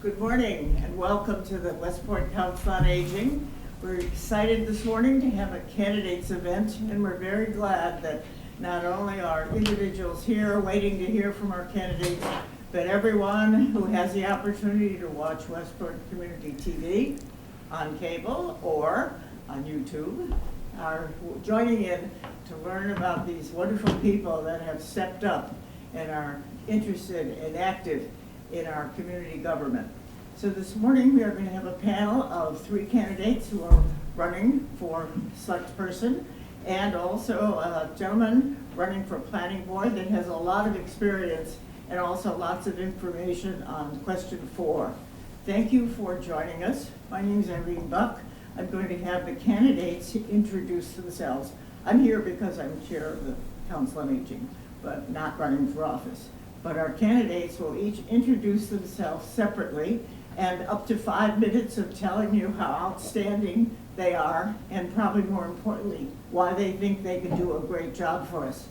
Good morning and welcome to the Westport Council on Aging. We're excited this morning to have a candidates event, and we're very glad that not only are individuals here waiting to hear from our candidates, but everyone who has the opportunity to watch Westport Community TV on cable or on YouTube are joining in to learn about these wonderful people that have stepped up and are interested and active in our community government. So this morning we are going to have a panel of 3 candidates who are running for select person, and also a gentleman running for planning board that has a lot of experience and also lots of information on question 4. Thank you for joining us. My name is Irene Buck. I'm going to have the candidates introduce themselves. I'm here because I'm chair of the Council on Aging, but not running for office. But our candidates will each introduce themselves separately, and up to 5 minutes of telling you how outstanding they are, and probably more importantly, why they think they can do a great job for us.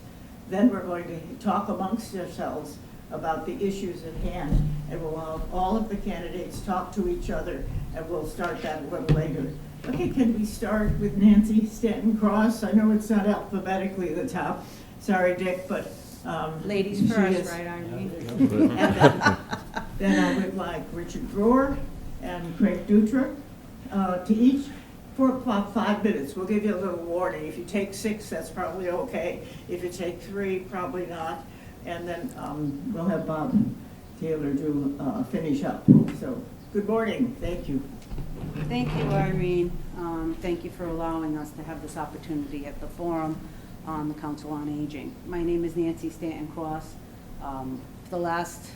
Then we're going to talk amongst ourselves about the issues at hand, and we'll have all of the candidates talk to each other, and we'll start that a little later. Okay, can we start with Nancy Stanton-Cross? I know it's not alphabetically at the top. Sorry, Dick, but ladies first, right, Irene? And then I would like Richard Brewer and Craig Dutra to each 4 o'clock, 5 minutes. We'll give you a little warning. If you take 6, that's probably okay. If you take 3, probably not. And then we'll have Bob Taylor do finish up. So good morning. Thank you. Thank you, Irene. Thank you for allowing us to have this opportunity at the forum on the Council on Aging. My name is Nancy Stanton-Cross. For the last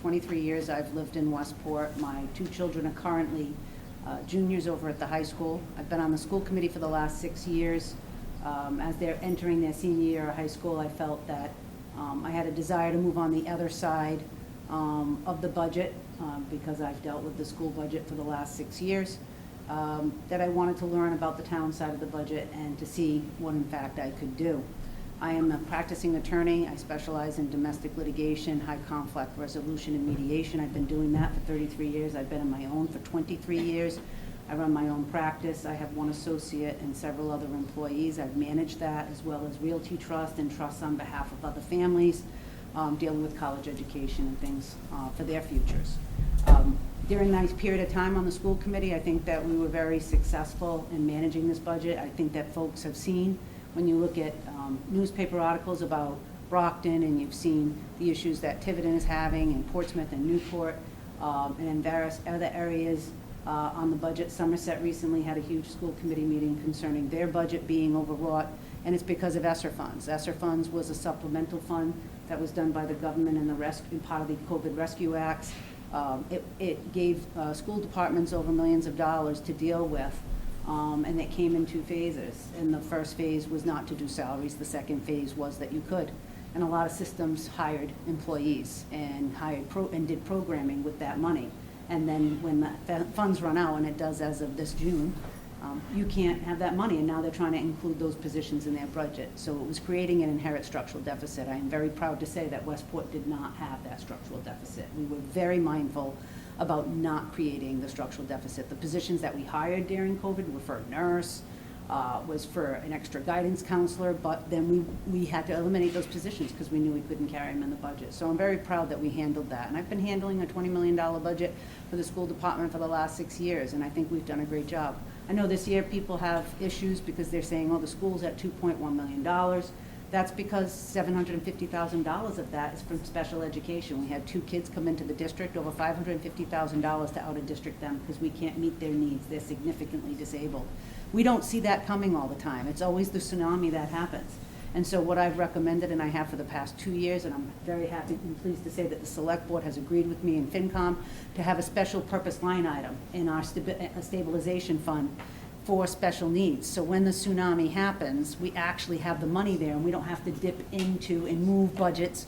23 years I've lived in Westport. My 2 children are currently juniors over at the high school. I've been on the school committee for the last 6 years. As they're entering their senior year of high school, I felt that I had a desire to move on the other side of the budget because I've dealt with the school budget for the last 6 years. That I wanted to learn about the town side of the budget and to see what in fact I could do. I am a practicing attorney. I specialize in domestic litigation, high conflict resolution, and mediation. I've been doing that for 33 years. I've been on my own for 23 years. I run my own practice. I have 1 associate and several other employees. I've managed that, as well as realty trust and trusts on behalf of other families, dealing with college education and things for their futures. During that period of time on the school committee, I think that we were very successful in managing this budget. I think that folks have seen, when you look at newspaper articles about Brockton, and you've seen the issues that Tiverton is having, and Portsmouth and Newport, and in various other areas on the budget. Somerset recently had a huge school committee meeting concerning their budget being overwrought, and it's because of ESSER funds. ESSER funds was a supplemental fund that was done by the government in part of the COVID Rescue Acts. It gave school departments over millions of dollars to deal with, and it came in 2 phases. And the first phase was not to do salaries. The second phase was that you could. And a lot of systems hired employees and did programming with that money. And then when the funds run out, and it does as of this June, you can't have that money, and now they're trying to include those positions in their budget. So it was creating an inherent structural deficit. I am very proud to say that Westport did not have that structural deficit. We were very mindful about not creating the structural deficit. The positions that we hired during COVID were for a nurse, was for an extra guidance counselor, but then we had to eliminate those positions because we knew we couldn't carry them in the budget. So I'm very proud that we handled that. And I've been handling a $20 million budget for the school department for the last 6 years, and I think we've done a great job. I know this year people have issues because they're saying, oh, the school's at $2.1 million. That's because $750,000 of that is from special education. We had 2 kids come into the district, over $550,000 to out-of-district them because we can't meet their needs. They're significantly disabled. We don't see that coming all the time. It's always the tsunami that happens. And so what I've recommended, and I have for the past 2 years, and I'm very happy and pleased to say that the select board has agreed with me in FinCom to have a special purpose line item in our stabilization fund for special needs. So when the tsunami happens, we actually have the money there, and we don't have to dip into and move budgets,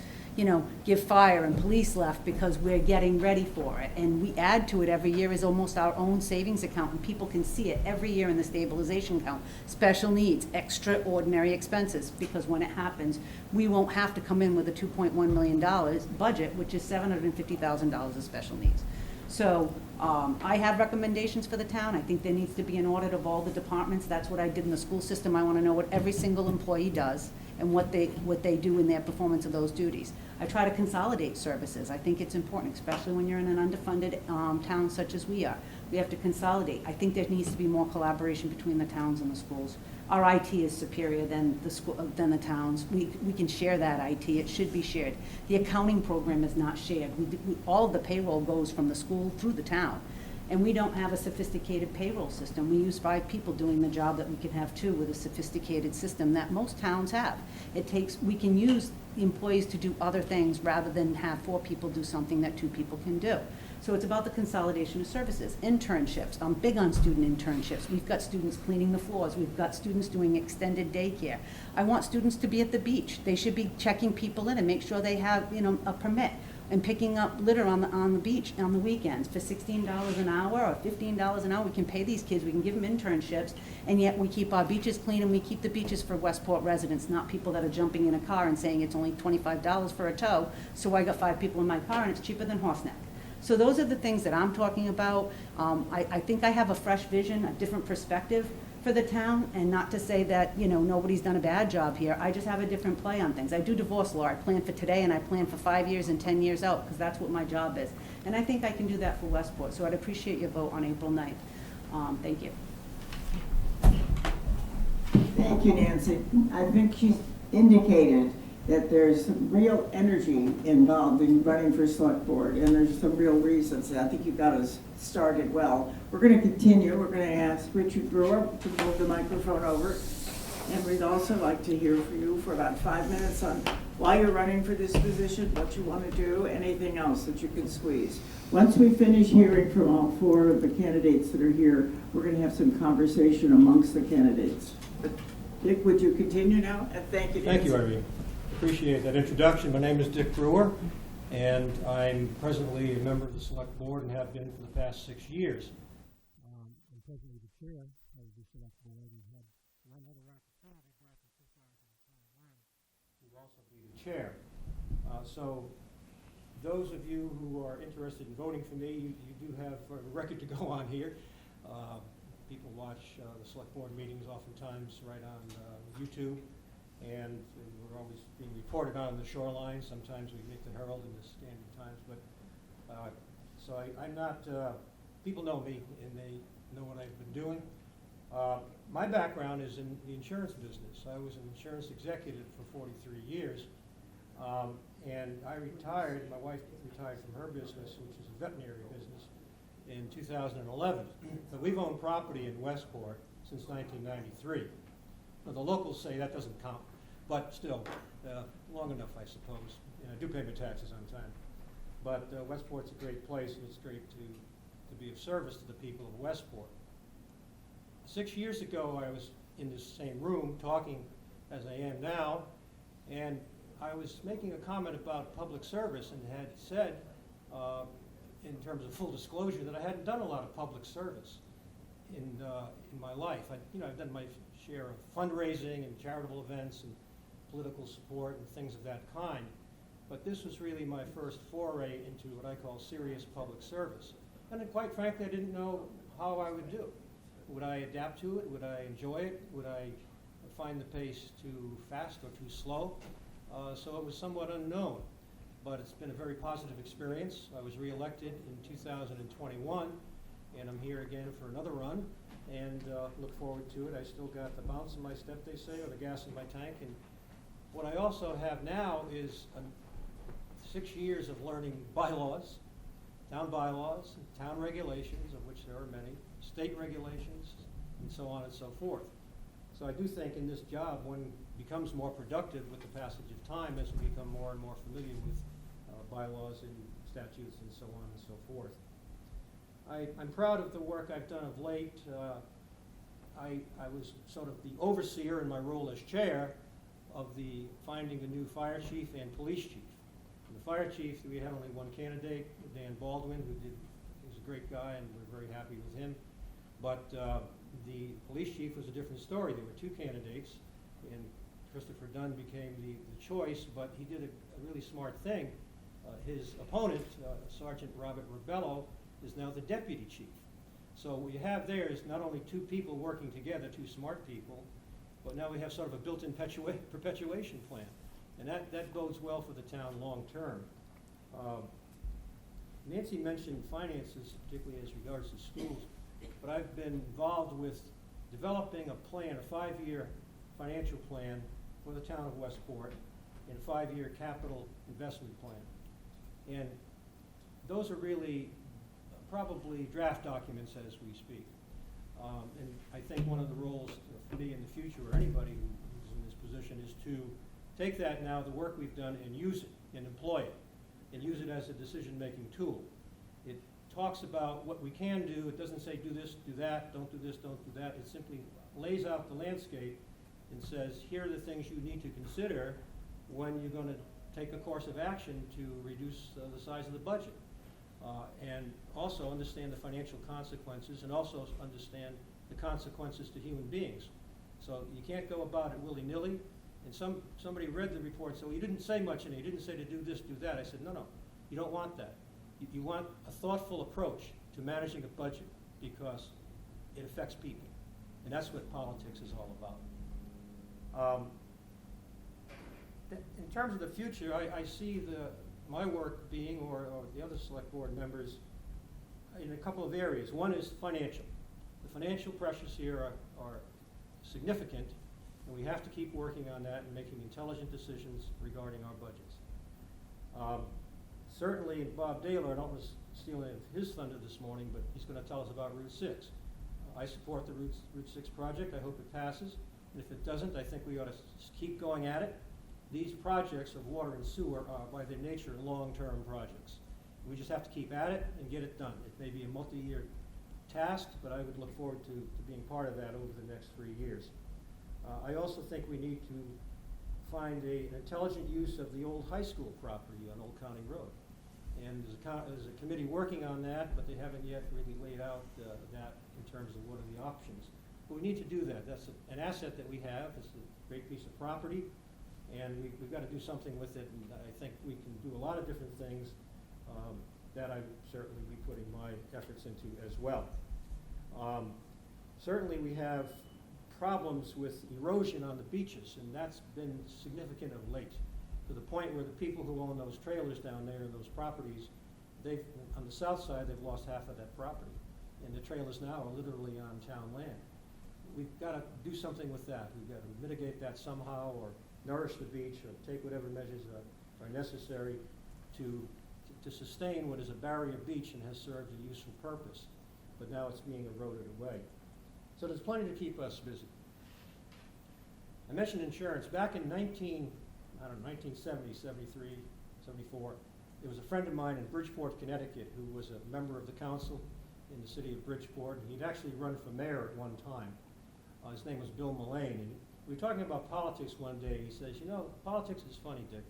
give fire and police left because we're getting ready for it. And we add to it every year as almost our own savings account, and people can see it every year in the stabilization account. Special needs, extraordinary expenses, because when it happens, we won't have to come in with a $2.1 million budget, which is $750,000 of special needs. So I have recommendations for the town. I think there needs to be an audit of all the departments. That's what I did in the school system. I want to know what every single employee does and what they do in their performance of those duties. I try to consolidate services. I think it's important, especially when you're in an underfunded town such as we are. We have to consolidate. I think there needs to be more collaboration between the towns and the schools. Our IT is superior than the towns. We can share that IT. It should be shared. The accounting program is not shared. All of the payroll goes from the school through the town. And we don't have a sophisticated payroll system. We use 5 people doing the job that we can have 2 with a sophisticated system that most towns have. We can use employees to do other things rather than have 4 people do something that 2 people can do. So it's about the consolidation of services. Internships, I'm big on student internships. We've got students cleaning the floors. We've got students doing extended daycare. I want students to be at the beach. They should be checking people in and make sure they have, a permit, and picking up litter on the beach on the weekends for $16 an hour or $15 an hour. We can pay these kids, we can give them internships, and yet we keep our beaches clean and we keep the beaches for Westport residents, not people that are jumping in a car and saying it's only $25 for a tow, so I got 5 people in my car and it's cheaper than Horseneck. So those are the things that I'm talking about. I think I have a fresh vision, a different perspective for the town, and not to say that, nobody's done a bad job here. I just have a different play on things. I do divorce law. I plan for today and I plan for 5 years and 10 years out, because that's what my job is. And I think I can do that for Westport. So I'd appreciate your vote on April 9th. Thank you. Thank you, Nancy. I think she's indicated that there's some real energy involved in running for select board, and there's some real reasons. I think you got us started well. We're going to continue. We're going to ask Richard Brewer to move the microphone over, and we'd also like to hear from you for about 5 minutes on why you're running for this position, what you want to do, anything else that you can squeeze. Once we finish hearing from all 4 of the candidates that are here, we're going to have some conversation amongst the candidates. But Dick, would you continue now? And thank you, Nancy. Thank you, Irene. Appreciate that introduction. My name is Dick Brewer, and I'm presently a member of the Select Board and have been for the past 6 years. I'm presently the chair of the Select Board and had one other opportunity back in 2021 to also be the chair. So those of you who are interested in voting for me, you do have a record to go on here. People watch the Select Board meetings oftentimes right on YouTube. And we're always being reported on the Shoreline. Sometimes we make the Herald and the Standard Times, but so I'm not, people know me and they know what I've been doing. My background is in the insurance business. I was an insurance executive for 43 years, and I retired, my wife retired from her business, which is a veterinary business, in 2011. So we've owned property in Westport since 1993. Well, the locals say that doesn't count, but still, long enough, I suppose. And I do pay my taxes on time. But Westport's a great place, and it's great to be of service to the people of Westport. 6 years ago, I was in this same room talking as I am now, and I was making a comment about public service and had said, in terms of full disclosure, that I hadn't done a lot of public service in my life. I've done my share of fundraising and charitable events and political support and things of that kind. But this was really my first foray into what I call serious public service. And then, quite frankly, I didn't know how I would do. Would I adapt to it? Would I enjoy it? Would I find the pace too fast or too slow? So it was somewhat unknown. But it's been a very positive experience. I was reelected in 2021, and I'm here again for another run. And look forward to it. I still got the bounce in my step, they say, or the gas in my tank. And what I also have now is 6 years of learning bylaws, town regulations, of which there are many, state regulations, and so on and so forth. So I do think in this job one becomes more productive with the passage of time as we become more and more familiar with bylaws and statutes and so on and so forth. I'm proud of the work I've done of late. I was sort of the overseer in my role as chair of the finding a new fire chief and police chief. And the fire chief, we had only one candidate, Dan Baldwin, who was a great guy, and we're very happy with him. But the police chief was a different story. There were 2 candidates, and Christopher Dunn became the choice, but he did a really smart thing. His opponent, Sergeant Robert Rebello, is now the deputy chief. So what you have there is not only two people working together, two smart people, but now we have sort of a built-in perpetuation plan. And that bodes well for the town long-term. Nancy mentioned finances, particularly as regards to schools, but I've been involved with developing a plan, a 5-year financial plan for the town of Westport and a 5-year capital investment plan. And those are really probably draft documents as we speak. And I think one of the roles for me in the future, or anybody who's in this position, is to take that now, the work we've done, and use it and employ it, and use it as a decision-making tool. It talks about what we can do. It doesn't say do this, do that, don't do this, don't do that. It simply lays out the landscape and says, here are the things you need to consider when you're going to take a course of action to reduce the size of the budget. And also understand the financial consequences, and also understand the consequences to human beings. So you can't go about it willy-nilly. And somebody read the report and said, well, you didn't say much in it. You didn't say to do this, do that. I said, no, you don't want that. You want a thoughtful approach to managing a budget, because it affects people. And that's what politics is all about. In terms of the future, I see my work being, or the other select board members, in a couple of areas. One is financial. The financial pressures here are significant, and we have to keep working on that and making intelligent decisions regarding our budgets. Certainly, Bob Daler, I don't want to steal any of his thunder this morning, but he's going to tell us about Route 6. I support the Route 6 project. I hope it passes. And if it doesn't, I think we ought to keep going at it. These projects of water and sewer are, by their nature, long-term projects. We just have to keep at it and get it done. It may be a multi-year task, but I would look forward to being part of that over the next 3 years. I also think we need to find an intelligent use of the old high school property on Old County Road. And there's a committee working on that, but they haven't yet really laid out that in terms of what are the options. But we need to do that. That's an asset that we have. It's a great piece of property, and we've got to do something with it. And I think we can do a lot of different things that I would certainly be putting my efforts into as well. Certainly we have problems with erosion on the beaches, and that's been significant of late, to the point where the people who own those trailers down there and those properties, on the south side, they've lost half of that property. And the trailers now are literally on town land. We've got to do something with that. We've got to mitigate that somehow, or nourish the beach, or take whatever measures are necessary to sustain what is a barrier beach and has served a useful purpose. But now it's being eroded away. So there's plenty to keep us busy. I mentioned insurance. Back in 1970, 73, 74, there was a friend of mine in Bridgeport, Connecticut, who was a member of the council in the city of Bridgeport. He'd actually run for mayor at one time. His name was Bill Mullane. And we were talking about politics one day. He says, you know, politics is funny, Dick.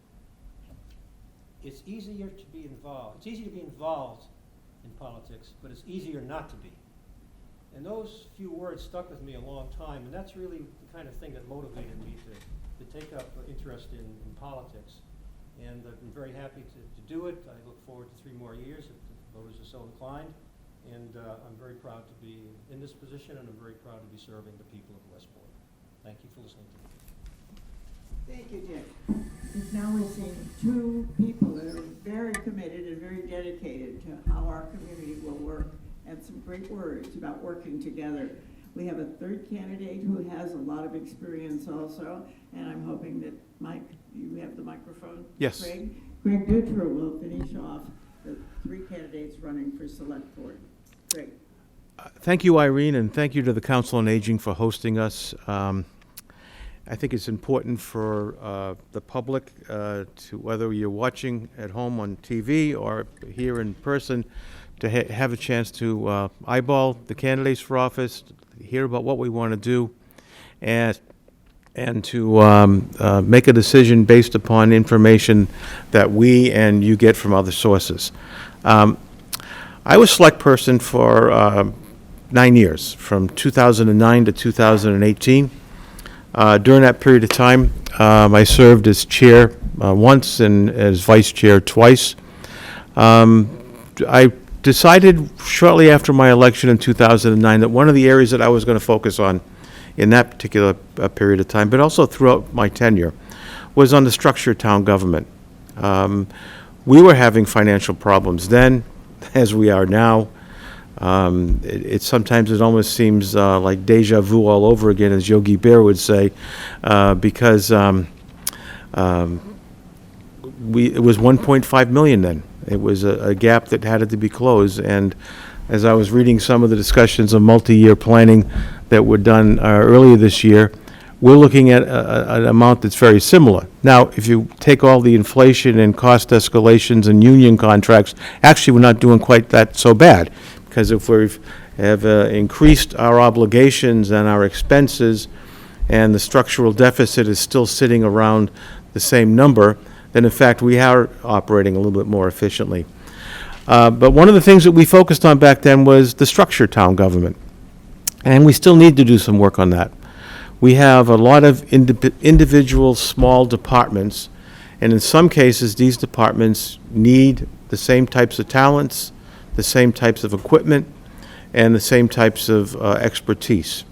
It's easier to be involved. It's easy to be involved in politics, but it's easier not to be. And those few words stuck with me a long time, and that's really the kind of thing that motivated me to take up interest in politics. And I've been very happy to do it. I look forward to 3 more years if the voters are so inclined. And I'm very proud to be in this position, and I'm very proud to be serving the people of Westport. Thank you for listening to me. Thank you, Dick. We've now seen 2 people that are very committed and very dedicated to how our community will work, and some great words about working together. We have a 3rd candidate who has a lot of experience also, and I'm hoping that Mike, you have the microphone? Yes. Greg Dutra will finish off the 3 candidates running for select board. Greg. Thank you, Irene, and thank you to the Council on Aging for hosting us. I think it's important for the public, to whether you're watching at home on TV or here in person, to have a chance to eyeball the candidates for office, hear about what we want to do, and to make a decision based upon information that we and you get from other sources. I was select person for 9 years, from 2009 to 2018. During that period of time, I served as chair once and as vice chair twice. I decided shortly after my election in 2009 that one of the areas that I was going to focus on in that particular period of time, but also throughout my tenure, was on the structure of town government. We were having financial problems then, as we are now. Sometimes it almost seems like deja vu all over again, as Yogi Bear would say, because it was 1.5 million then. It was a gap that had to be closed, and as I was reading some of the discussions of multi-year planning that were done earlier this year, we're looking at an amount that's very similar. Now, if you take all the inflation and cost escalations and union contracts, actually we're not doing quite that so bad, because if we have increased our obligations and our expenses, and the structural deficit is still sitting around the same number, then in fact we are operating a little bit more efficiently. But one of the things that we focused on back then was the structured town government, and we still need to do some work on that. We have a lot of individual small departments, and in some cases these departments need the same types of talents, the same types of equipment, and the same types of expertise.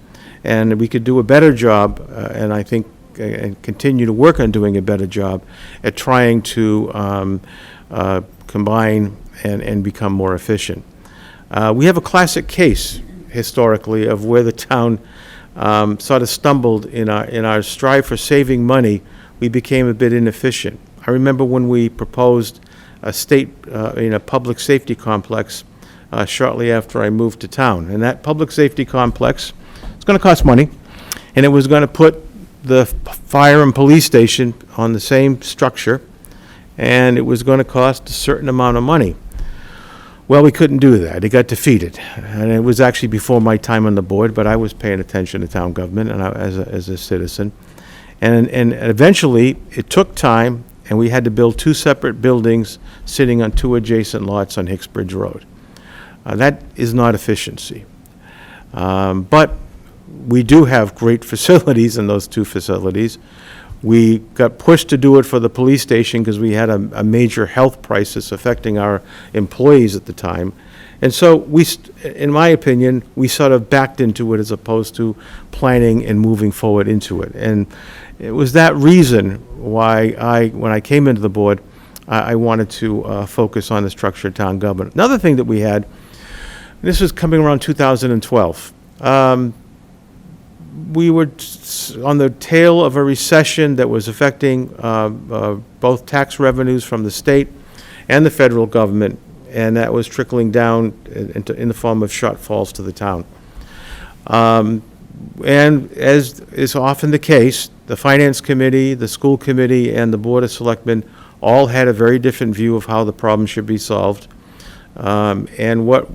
And we could do a better job, and I think and continue to work on doing a better job at trying to combine and become more efficient. We have a classic case historically of where the town sort of stumbled in our strive for saving money. We became a bit inefficient. I remember when we proposed a state in a public safety complex shortly after I moved to town, and that public safety complex was going to cost money, and it was going to put the fire and police station on the same structure, and it was going to cost a certain amount of money. Well, we couldn't do that. It got defeated, and it was actually before my time on the board, but I was paying attention to town government and as a citizen. And eventually, it took time, and we had to build two separate buildings sitting on two adjacent lots on Hicksbridge Road. That is not efficiency. But we do have great facilities in those two facilities. We got pushed to do it for the police station because we had a major health crisis affecting our employees at the time. And so in my opinion, we sort of backed into it as opposed to planning and moving forward into it. And it was that reason why when I came into the board, I wanted to focus on the structure of town government. Another thing that we had, this was coming around 2012, we were on the tail of a recession that was affecting both tax revenues from the state and the federal government, and that was trickling down in the form of shortfalls to the town. And as is often the case, the Finance Committee, the School Committee, and the Board of Selectmen all had a very different view of how the problem should be solved. And what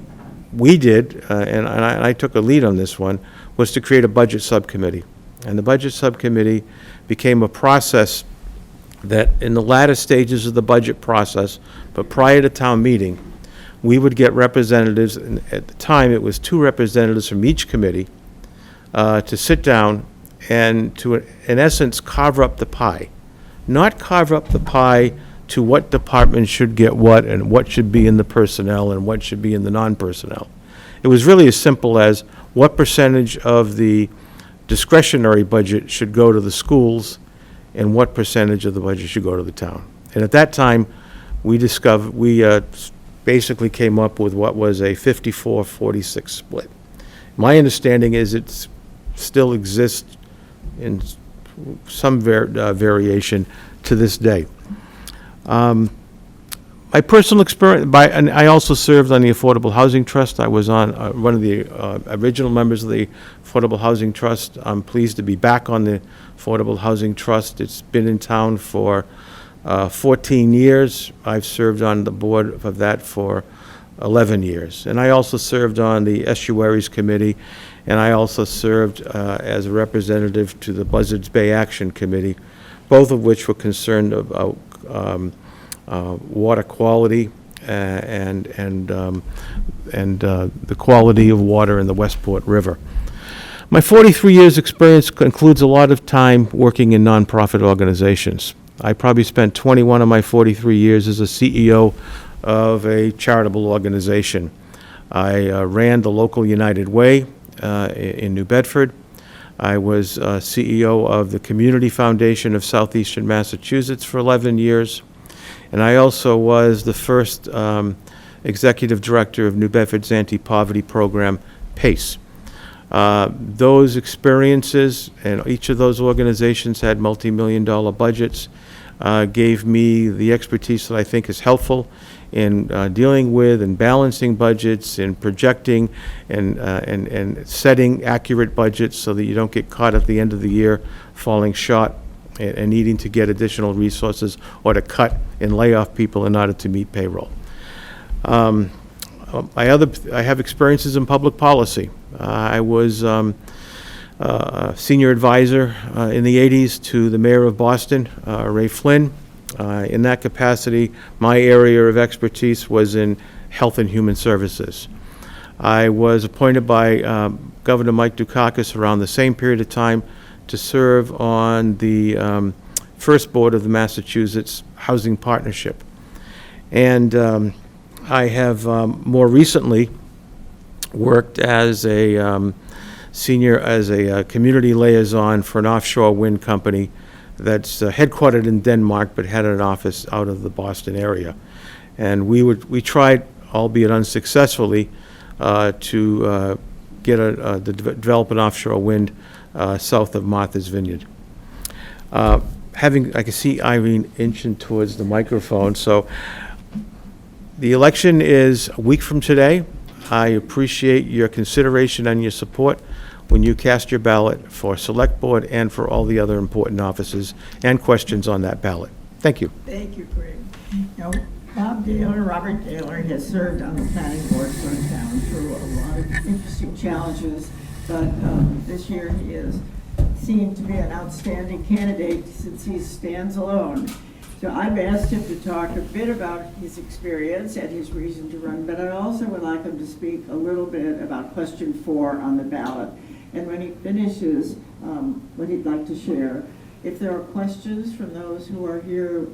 we did, and I took a lead on this one, was to create a budget subcommittee. And the budget subcommittee became a process that in the latter stages of the budget process, but prior to town meeting, we would get representatives, and at the time it was 2 representatives from each committee, to sit down and to, in essence, carve up the pie. Not carve up the pie to what department should get what and what should be in the personnel and what should be in the non-personnel. It was really as simple as what percentage of the discretionary budget should go to the schools and what percentage of the budget should go to the town. And at that time, we basically came up with what was a 54-46 split. My understanding is it still exists in some variation to this day. My personal experience, and I also served on the Affordable Housing Trust. I was on one of the original members of the Affordable Housing Trust. I'm pleased to be back on the Affordable Housing Trust. It's been in town for 14 years. I've served on the board of that for 11 years. And I also served on the Estuaries Committee, and I also served as a representative to the Buzzards Bay Action Committee, both of which were concerned about water quality and the quality of water in the Westport River. My 43 years experience includes a lot of time working in nonprofit organizations. I probably spent 21 of my 43 years as a CEO of a charitable organization. I ran the local United Way in New Bedford. I was CEO of the Community Foundation of Southeastern Massachusetts for 11 years. And I also was the first executive director of New Bedford's anti-poverty program, PACE. Those experiences, and each of those organizations had multi-million-dollar budgets, gave me the expertise that I think is helpful in dealing with and balancing budgets and projecting and setting accurate budgets so that you don't get caught at the end of the year falling short and needing to get additional resources or to cut and lay off people in order to meet payroll. I have experiences in public policy. I was senior advisor in the 80s to the mayor of Boston, Ray Flynn. In that capacity, my area of expertise was in health and human services. I was appointed by Governor Mike Dukakis around the same period of time to serve on the first board of the Massachusetts Housing Partnership. And I have more recently worked as a community liaison for an offshore wind company that's headquartered in Denmark but had an office out of the Boston area. And we tried, albeit unsuccessfully, to develop an offshore wind south of Martha's Vineyard. I can see Irene inching towards the microphone. So the election is a week from today. I appreciate your consideration and your support when you cast your ballot for Select Board and for all the other important offices and questions on that ballot. Thank you. Thank you, Craig. Now, Robert Gaylor has served on the planning board for the town through a lot of interesting challenges, but this year he is seen to be an outstanding candidate since he stands alone. So I've asked him to talk a bit about his experience and his reason to run, but I also would like him to speak a little bit about question 4 on the ballot. And when he finishes what he'd like to share, if there are questions from those who are here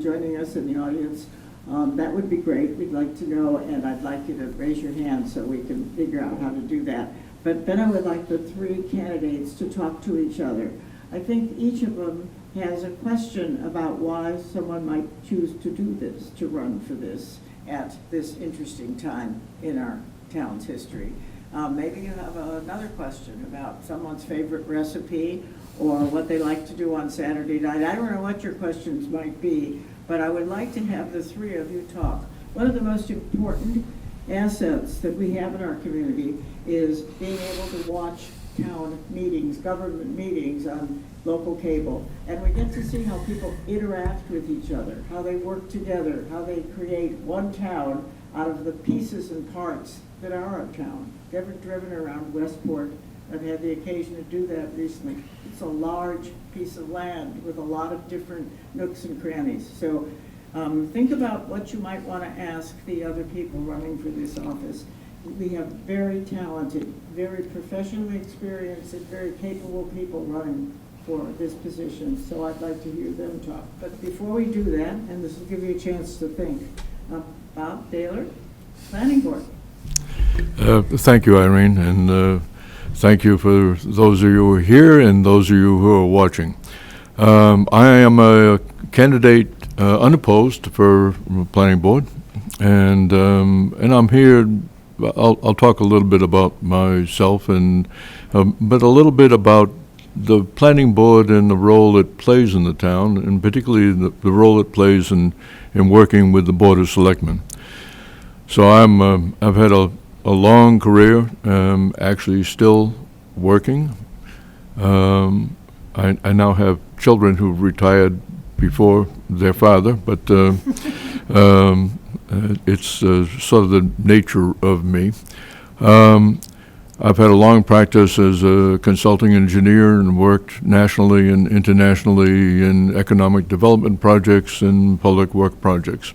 joining us in the audience, that would be great. We'd like to know, and I'd like you to raise your hand so we can figure out how to do that. But then I would like the 3 candidates to talk to each other. I think each of them has a question about why someone might choose to do this, to run for this at this interesting time in our town's history. Maybe you have another question about someone's favorite recipe or what they like to do on Saturday night. I don't know what your questions might be, but I would like to have the 3 of you talk. One of the most important assets that we have in our community is being able to watch town meetings, government meetings on local cable. And we get to see how people interact with each other, how they work together, how they create one town out of the pieces and parts that are our town. If you've ever driven around Westport, I've had the occasion to do that recently. It's a large piece of land with a lot of different nooks and crannies. So think about what you might want to ask the other people running for this office. We have very talented, very professionally experienced, and very capable people running for this position. So I'd like to hear them talk. But before we do that, and this will give you a chance to think, Bob Taylor, Planning Board. Thank you, Irene, and thank you for those of you who are here and those of you who are watching. I am a candidate unopposed for Planning Board, and I'm here. I'll talk a little bit about myself, and but a little bit about the Planning Board and the role it plays in the town, and particularly the role it plays in working with the Board of Selectmen. So I've had a long career, actually still working. I now have children who've retired before their father, but it's sort of the nature of me. I've had a long practice as a consulting engineer and worked nationally and internationally in economic development projects and public work projects.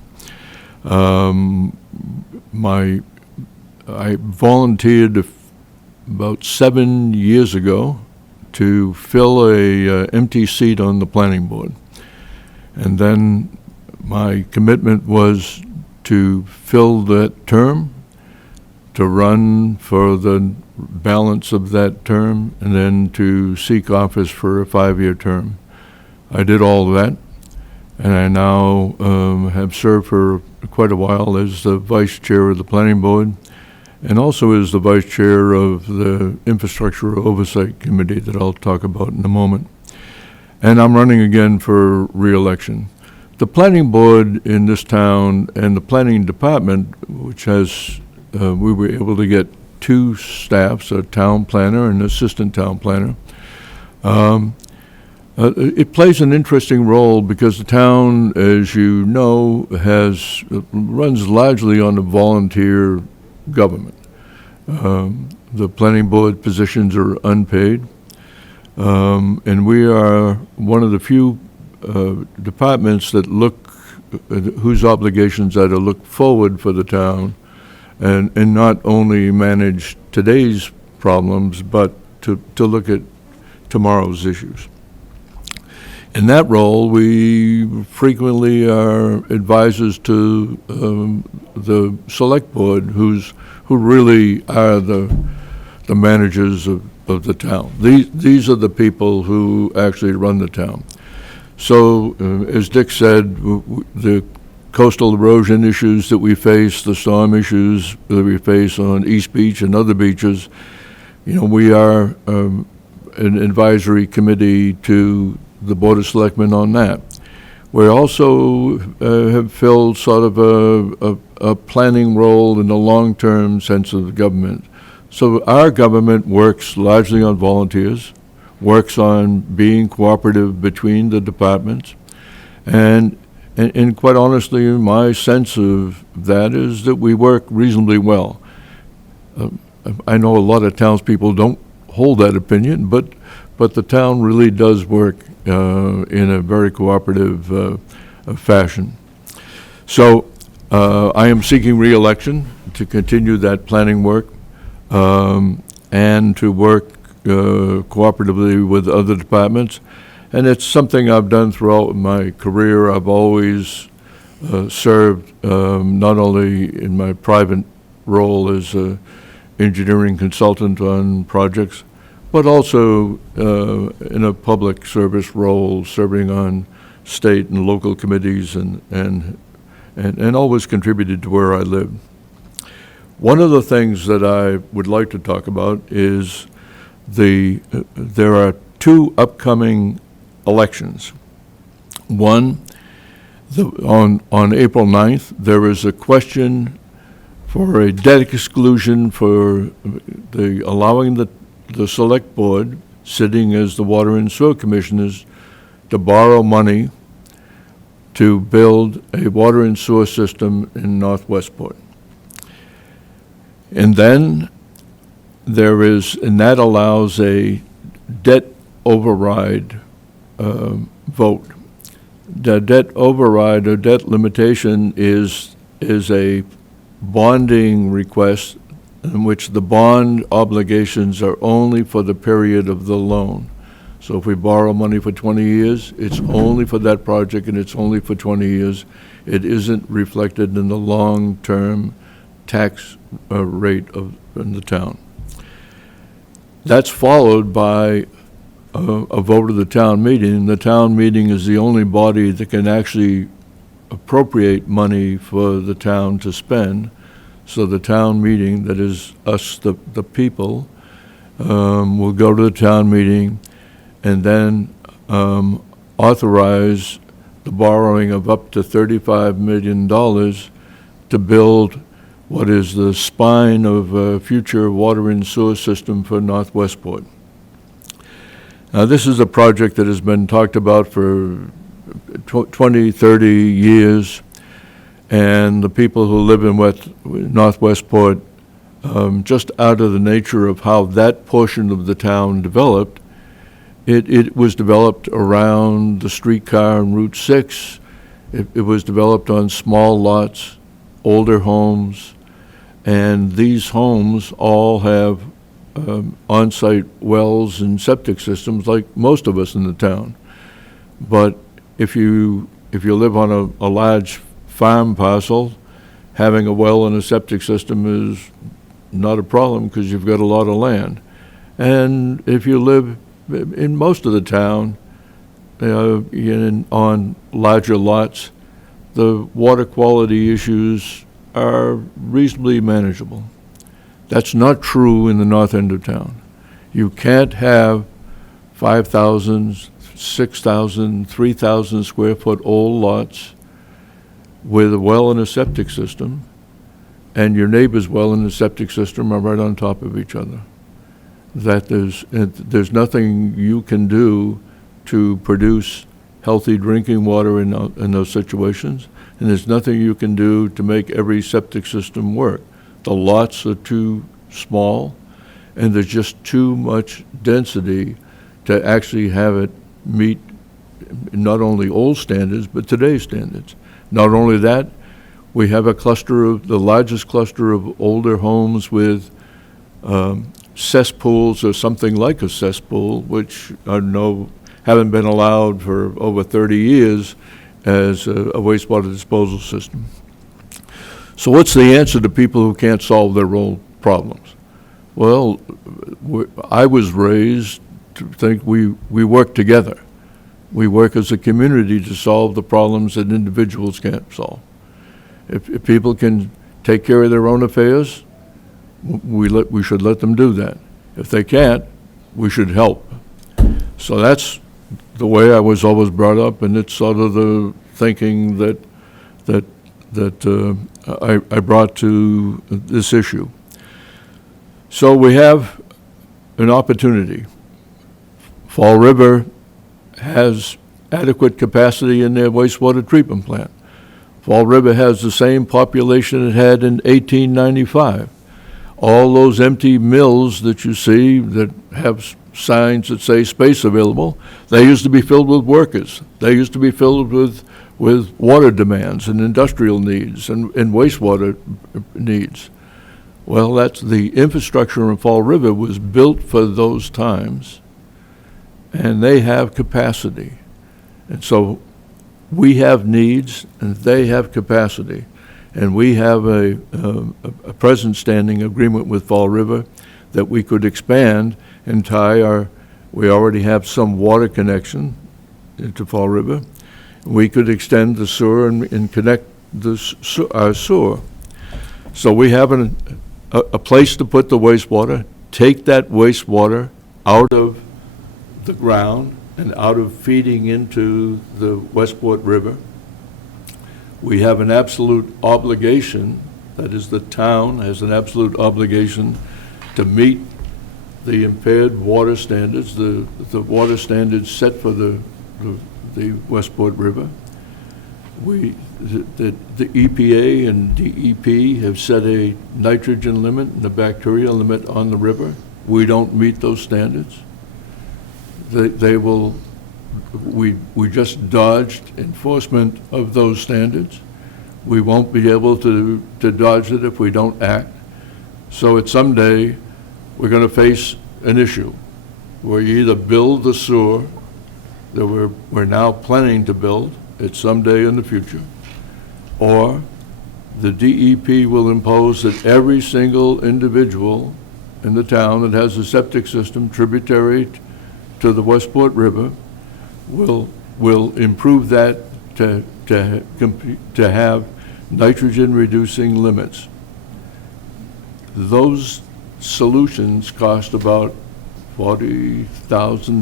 I volunteered about 7 years ago to fill a empty seat on the Planning Board. And then my commitment was to fill that term, to run for the balance of that term, and then to seek office for a 5-year term. I did all of that, and I now have served for quite a while as the vice chair of the planning board, and also as the vice chair of the infrastructure oversight committee that I'll talk about in a moment. And I'm running again for re-election. The planning board in this town and the planning department, which has, we were able to get 2 staffs, a town planner and an assistant town planner. It plays an interesting role because the town, as you know, runs largely on a volunteer government. The planning board positions are unpaid. And we are one of the few departments that whose obligations are to look forward for the town and not only manage today's problems, but to look at tomorrow's issues. In that role, we frequently are advisors to the select board, who really are the managers of the town. These are the people who actually run the town. So, as Dick said, the coastal erosion issues that we face, the storm issues that we face on East Beach and other beaches, we are an advisory committee to the Board of Selectmen on that. We also have filled sort of a planning role in the long-term sense of government. So our government works largely on volunteers, works on being cooperative between the departments, and quite honestly, my sense of that is that we work reasonably well. I know a lot of townspeople don't hold that opinion, but the town really does work in a very cooperative fashion. So I am seeking re-election to continue that planning work. And to work cooperatively with other departments. And it's something I've done throughout my career. I've always served not only in my private role as an engineering consultant on projects, but also in a public service role, serving on state and local committees and always contributed to where I live. One of the things that I would like to talk about is there are 2 upcoming elections. One, on April 9th, there is a question for a debt exclusion for allowing the select board, sitting as the water and sewer commissioners, to borrow money to build a water and sewer system in North Westport. And then and that allows a debt override vote. The debt override or debt limitation is a bonding request in which the bond obligations are only for the period of the loan. So if we borrow money for 20 years, it's only for that project and it's only for 20 years. It isn't reflected in the long-term tax rate in the town. That's followed by a vote of the town meeting. The town meeting is the only body that can actually appropriate money for the town to spend. So the town meeting, that is us, the people, will go to the town meeting and then authorize the borrowing of up to $35 million to build what is the spine of a future water and sewer system for North Westport. Now, this is a project that has been talked about for 20, 30 years, and the people who live in North Westport, just out of the nature of how that portion of the town developed, it was developed around the streetcar on Route 6. It was developed on small lots, older homes, and these homes all have on-site wells and septic systems like most of us in the town. But if you live on a large farm parcel having a well and a septic system is not a problem because you've got a lot of land. And if you live in most of the town, on larger lots, the water quality issues are reasonably manageable. That's not true in the north end of town. You can't have 5,000, 6,000, 3,000 square foot old lots with a well and a septic system, and your neighbor's well and the septic system are right on top of each other. That there's nothing you can do to produce healthy drinking water in those situations, and there's nothing you can do to make every septic system work. The lots are too small, and there's just too much density to actually have it meet not only old standards, but today's standards. Not only that, we have the largest cluster of older homes with cesspools or something like a cesspool, which haven't been allowed for over 30 years as a wastewater disposal system. So what's the answer to people who can't solve their own problems? Well, I was raised to think we work together. We work as a community to solve the problems that individuals can't solve. If people can take care of their own affairs, we should let them do that. If they can't, we should help. So that's the way I was always brought up, and it's sort of the thinking that I brought to this issue. So we have an opportunity. Fall River has adequate capacity in their wastewater treatment plant. Fall River has the same population it had in 1895. All those empty mills that you see that have signs that say space available, they used to be filled with workers. They used to be filled with water demands and industrial needs and wastewater needs. Well, that's the infrastructure in Fall River was built for those times, and they have capacity. And so we have needs and they have capacity. And we have a present standing agreement with Fall River that we could expand and we already have some water connection into Fall River. We could extend the sewer and connect our sewer. So we have a place to put the wastewater, take that wastewater out of the ground and out of feeding into the Westport River. We have an absolute obligation, that is the town has an absolute obligation to meet the impaired water standards, the water standards set for the Westport River. The EPA and DEP have set a nitrogen limit and a bacteria limit on the river. We don't meet those standards. We just dodged enforcement of those standards. We won't be able to dodge it if we don't act. So someday we're going to face an issue where you either build the sewer that we're now planning to build at some day in the future, or the DEP will impose that every single individual in the town that has a septic system tributary to the Westport River will improve that to have nitrogen reducing limits. Those solutions cost about $40,000,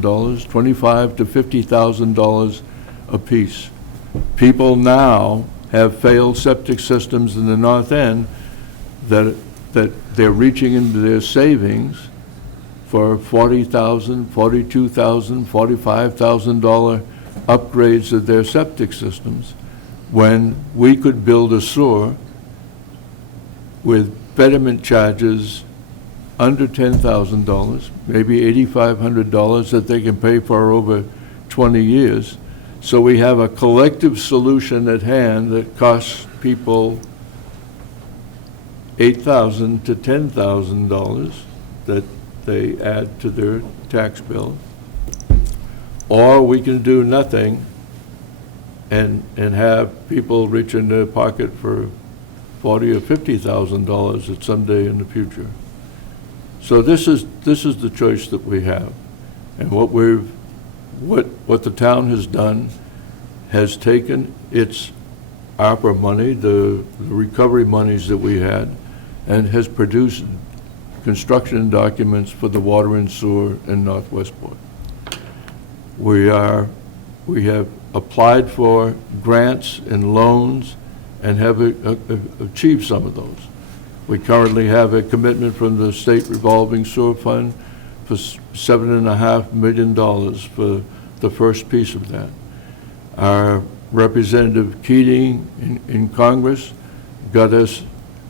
$25,000 to $50,000 a piece. People now have failed septic systems in the north end that they're reaching into their savings for $40,000, $42,000, $45,000 upgrades of their septic systems, when we could build a sewer with betterment charges under $10,000, maybe $8,500 that they can pay for over 20 years. So we have a collective solution at hand that costs people $8,000 to $10,000 that they add to their tax bill. Or we can do nothing and have people reach in their pocket for $40,000 or $50,000 at some day in the future. So this is the choice that we have. And what the town has done has taken its ARPA money, the recovery monies that we had, and has produced construction documents for the water and sewer in North Westport. We have applied for grants and loans and have achieved some of those. We currently have a commitment from the State Revolving Sewer Fund for $7.5 million for the first piece of that. Our Representative Keating in Congress got us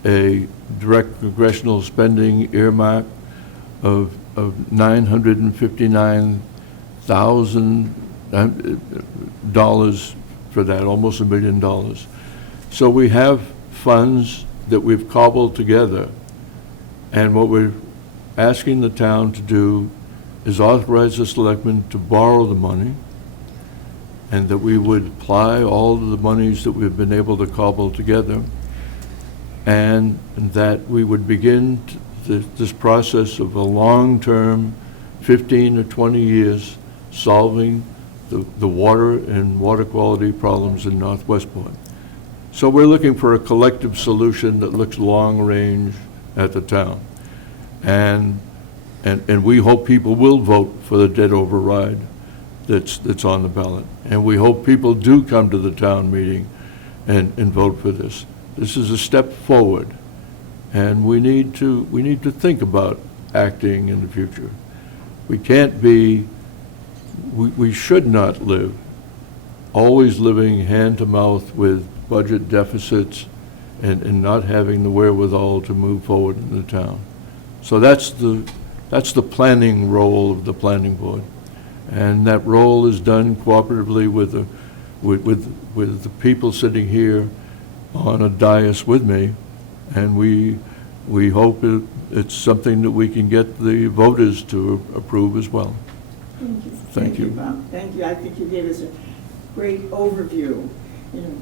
a direct congressional spending earmark of $959,000 for that, almost $1 million. So we have funds that we've cobbled together, and what we're asking the town to do is authorize the selectmen to borrow the money, and that we would apply all of the monies that we've been able to cobble together, and that we would begin this process of a long-term, 15 or 20 years, solving the water and water quality problems in North Westport. So we're looking for a collective solution that looks long-range at the town. And we hope people will vote for the debt override that's on the ballot. And we hope people do come to the town meeting and vote for this. This is a step forward, and we need to think about acting in the future. We can't be, we should not live always living hand to mouth with budget deficits and not having the wherewithal to move forward in the town. So that's the planning role of the planning board. And that role is done cooperatively with the people sitting here on a dais with me, and we hope it's something that we can get the voters to approve as well. Thank you. Thank you. Bob. Thank you. I think you gave us a great overview. You know,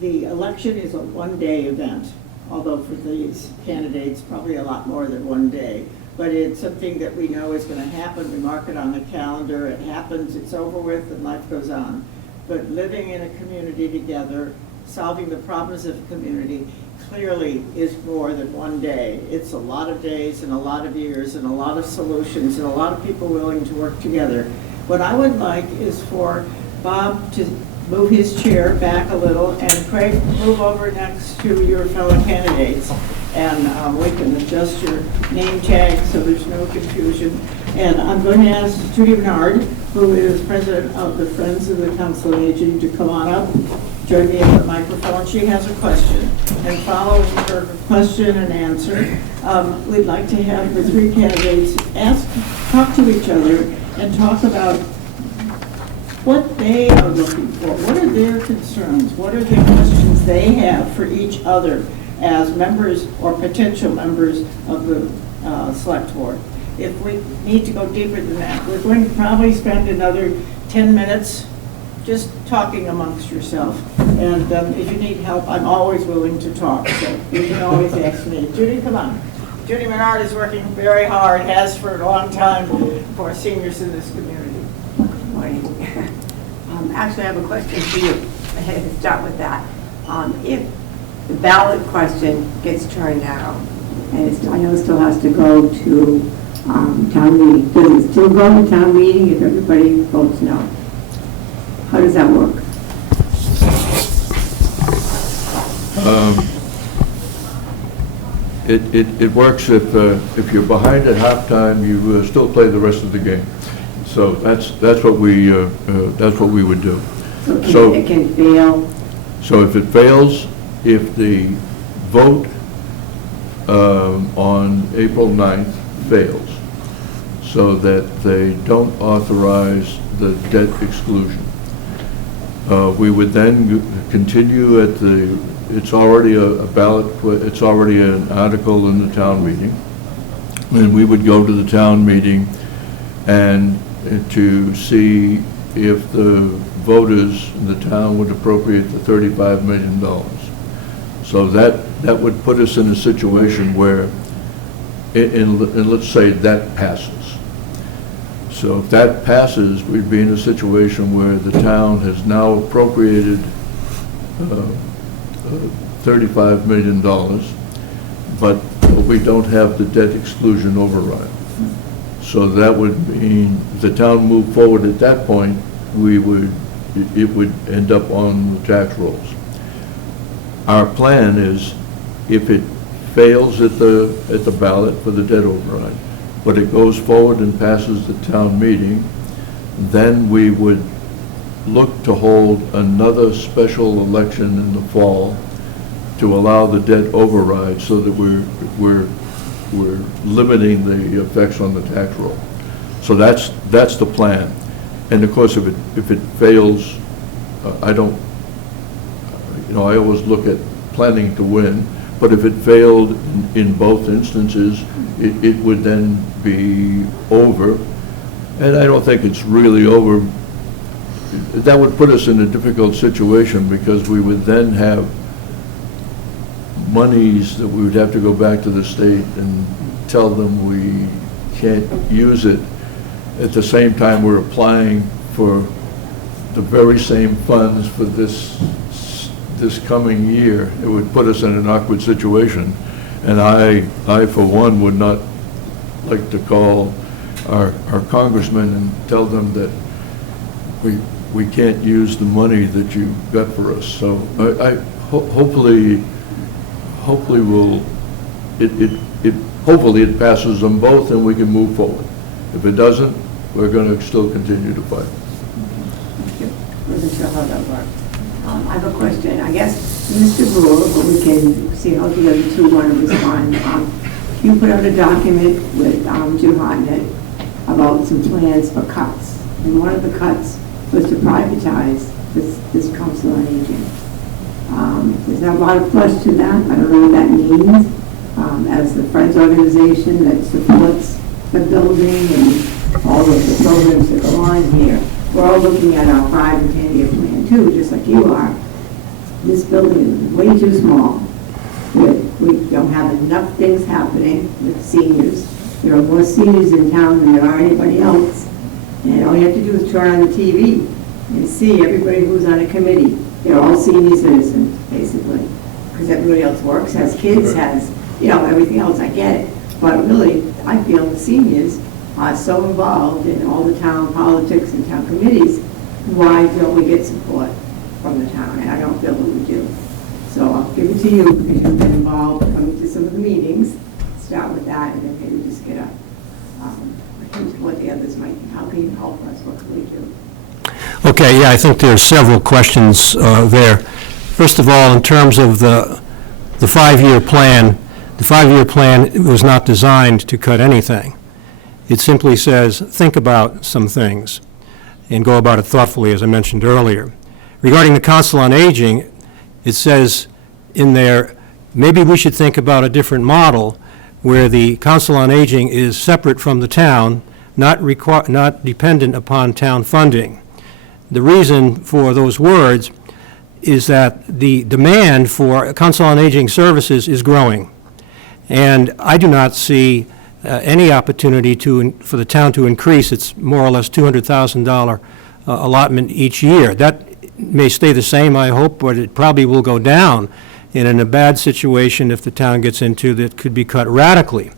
the election is a one-day event, although for these candidates, probably a lot more than one day. But it's something that we know is going to happen. We mark it on the calendar. It happens. It's over with, and life goes on. But living in a community together, solving the problems of the community, clearly is more than one day. It's a lot of days and a lot of years and a lot of solutions and a lot of people willing to work together. What I would like is for Bob to move his chair back a little, and Craig, move over next to your fellow candidates. And we can adjust your name tag so there's no confusion. And I'm going to ask Judy Bernard, who is president of the Friends of the Council on Aging, to come on up, join me at the microphone. She has a question. And following her question and answer, we'd like to have the three candidates talk to each other and talk about what they are looking for. What are their concerns? What are the questions they have for each other as members or potential members of the select board? If we need to go deeper than that, we're going to probably spend another 10 minutes just talking amongst yourself. And if you need help, I'm always willing to talk, so you can always ask me. Judy, come on. Judy Menard is working very hard, has for a long time, for seniors in this community. Good morning. Actually, I have a question for you. I had to start with that. If the ballot question gets turned down, and I know it still has to go to town meeting, does it still go to town meeting if everybody votes no? How does that work? It works if you're behind at halftime, you still play the rest of the game. So that's what we would do. So it can fail. So if it fails, if the vote on April 9th fails, so that they don't authorize the debt exclusion, we would then continue at it's already a ballot, it's already an article in the town meeting, and we would go to the town meeting and to see if the voters in the town would appropriate the $35 million. So that that would put us in a situation where, and let's say that passes. So if that passes, we'd be in a situation where the town has now appropriated $35 million, but we don't have the debt exclusion override. So that would mean if the town moved forward at that point, it would end up on the tax rolls. Our plan is, if it fails at the ballot for the debt override, but it goes forward and passes the town meeting, then we would look to hold another special election in the fall to allow the debt override so that we're limiting the effects on the tax roll. So that's the plan. And of course, if it fails, I always look at planning to win, but if it failed in both instances, it would then be over. And I don't think it's really over. That would put us in a difficult situation because we would then have monies that we would have to go back to the state and tell them we can't use it. At the same time, we're applying for the very same funds for this coming year. It would put us in an awkward situation. And I for one, would not like to call our congressmen and tell them that we can't use the money that you got for us. So hopefully it passes them both and we can move forward. If it doesn't, we're going to still continue to fight. Thank you. Wasn't sure how that worked. I have a question. I guess Mr. Brewer, but we can see how the other two want to respond. You put out a document with Jim Hartnett about some plans for cuts, and one of the cuts was to privatize this Council on Aging. There's not a lot of flesh to that. I don't know what that means. As the Friends organization that supports the building and all of the programs that go on here, we're all looking at our 5 and 10-year plan too, just like you are. This building is way too small. We don't have enough things happening with seniors. There are more seniors in town than there are anybody else. And all you have to do is turn on the TV and see everybody who's on a committee. They're all senior citizens, basically, because everybody else works, has kids, has, everything else. I get it. But really, I feel the seniors are so involved in all the town politics and town committees. Why don't we get support from the town? And I don't feel that we do. So I'll give it to you because you've been involved coming to some of the meetings. Start with that, and then maybe just get a hint what the others might be. How can you help us? What can we do? Okay, yeah, I think there are several questions there. First of all, in terms of the 5-year plan, the 5-year plan was not designed to cut anything. It simply says, think about some things and go about it thoughtfully, as I mentioned earlier. Regarding the Council on Aging, it says in there, maybe we should think about a different model where the Council on Aging is separate from the town, not dependent upon town funding. The reason for those words is that the demand for Council on Aging services is growing. And I do not see any opportunity for the town to increase its more or less $200,000 allotment each year. That may stay the same, I hope, but it probably will go down. And in a bad situation, if the town gets into that, could be cut radically.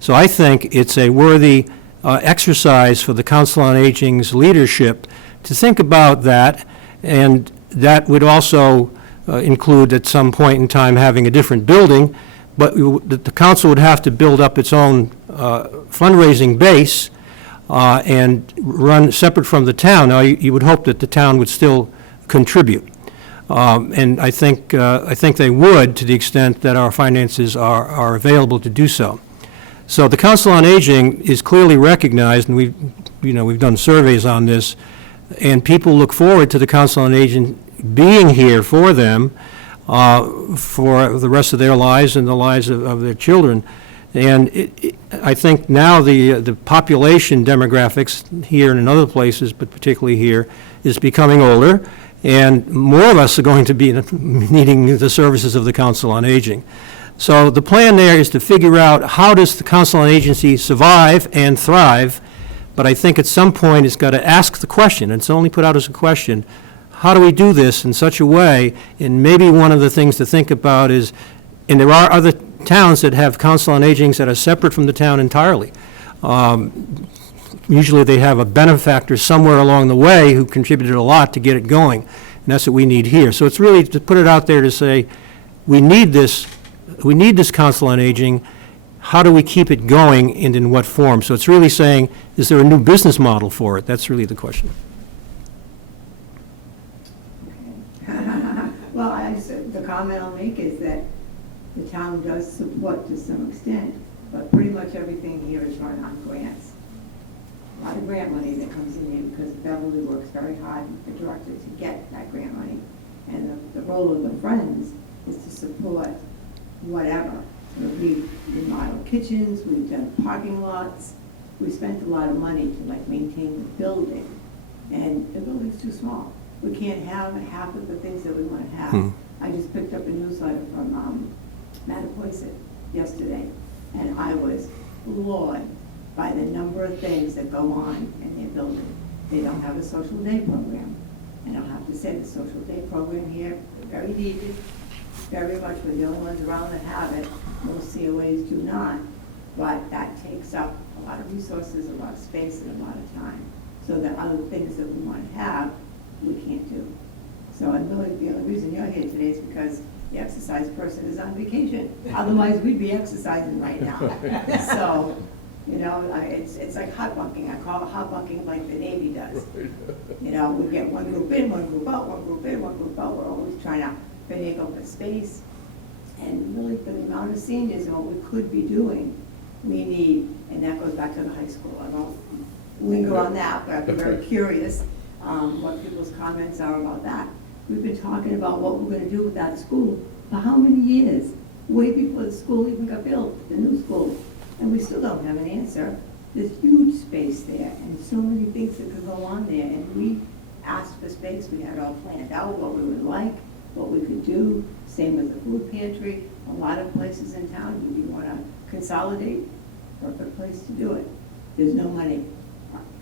So I think it's a worthy exercise for the Council on Aging's leadership to think about that, and that would also include at some point in time having a different building, but the council would have to build up its own fundraising base and run separate from the town. Now, you would hope that the town would still contribute. And I think they would, to the extent that our finances are available to do so. So the Council on Aging is clearly recognized, and we've done surveys on this, and people look forward to the Council on Aging being here for them for the rest of their lives and the lives of their children. And I think now the population demographics here and in other places, but particularly here, is becoming older, and more of us are going to be needing the services of the Council on Aging. So the plan there is to figure out how does the Council on Agency survive and thrive, but I think at some point it's got to ask the question, and it's only put out as a question, how do we do this in such a way? And maybe one of the things to think about is, and there are other towns that have Council on Agings that are separate from the town entirely. Usually they have a benefactor somewhere along the way who contributed a lot to get it going, and that's what we need here. So it's really to put it out there to say, we need this Council on Aging. How do we keep it going, and in what form? So it's really saying, is there a new business model for it? That's really the question. Well, the comment I'll make is that the town does support to some extent, but pretty much everything here is run on grants. A lot of grant money that comes in here because Beverly works very hard with the director to get that grant money. And the role of the Friends is to support whatever. We've remodeled kitchens, we've done parking lots, we spent a lot of money to maintain the building. And the building's too small. We can't have half of the things that we want to have. I just picked up a newsletter from Mattapoisett yesterday, and I was floored by the number of things that go on in their building. They don't have a social day program. And I'll have to say the social day program here is very needed, very much. We're the only ones around that have it. Most COAs do not, but that takes up a lot of resources, a lot of space, and a lot of time. So the other things that we want to have, we can't do. So and really the only reason you're here today is because the exercise person is on vacation. Otherwise, we'd be exercising right now. So, you know, it's like hot bunking. I call it hot bunking like the Navy does. You know, we get one group in, one group out, one group in, one group out. We're always trying to finagle for space. And really, for the amount of seniors and what we could be doing, we need, and that goes back to the high school. I won't linger on that, but I'm very curious what people's comments are about that. We've been talking about what we're going to do with that school for how many years? Way before the school even got built, the new school. And we still don't have an answer. There's huge space there and so many things that could go on there. And we asked for space. We had all planned out what we would like, what we could do. Same with the food pantry. A lot of places in town, if you want to consolidate, perfect place to do it. There's no money,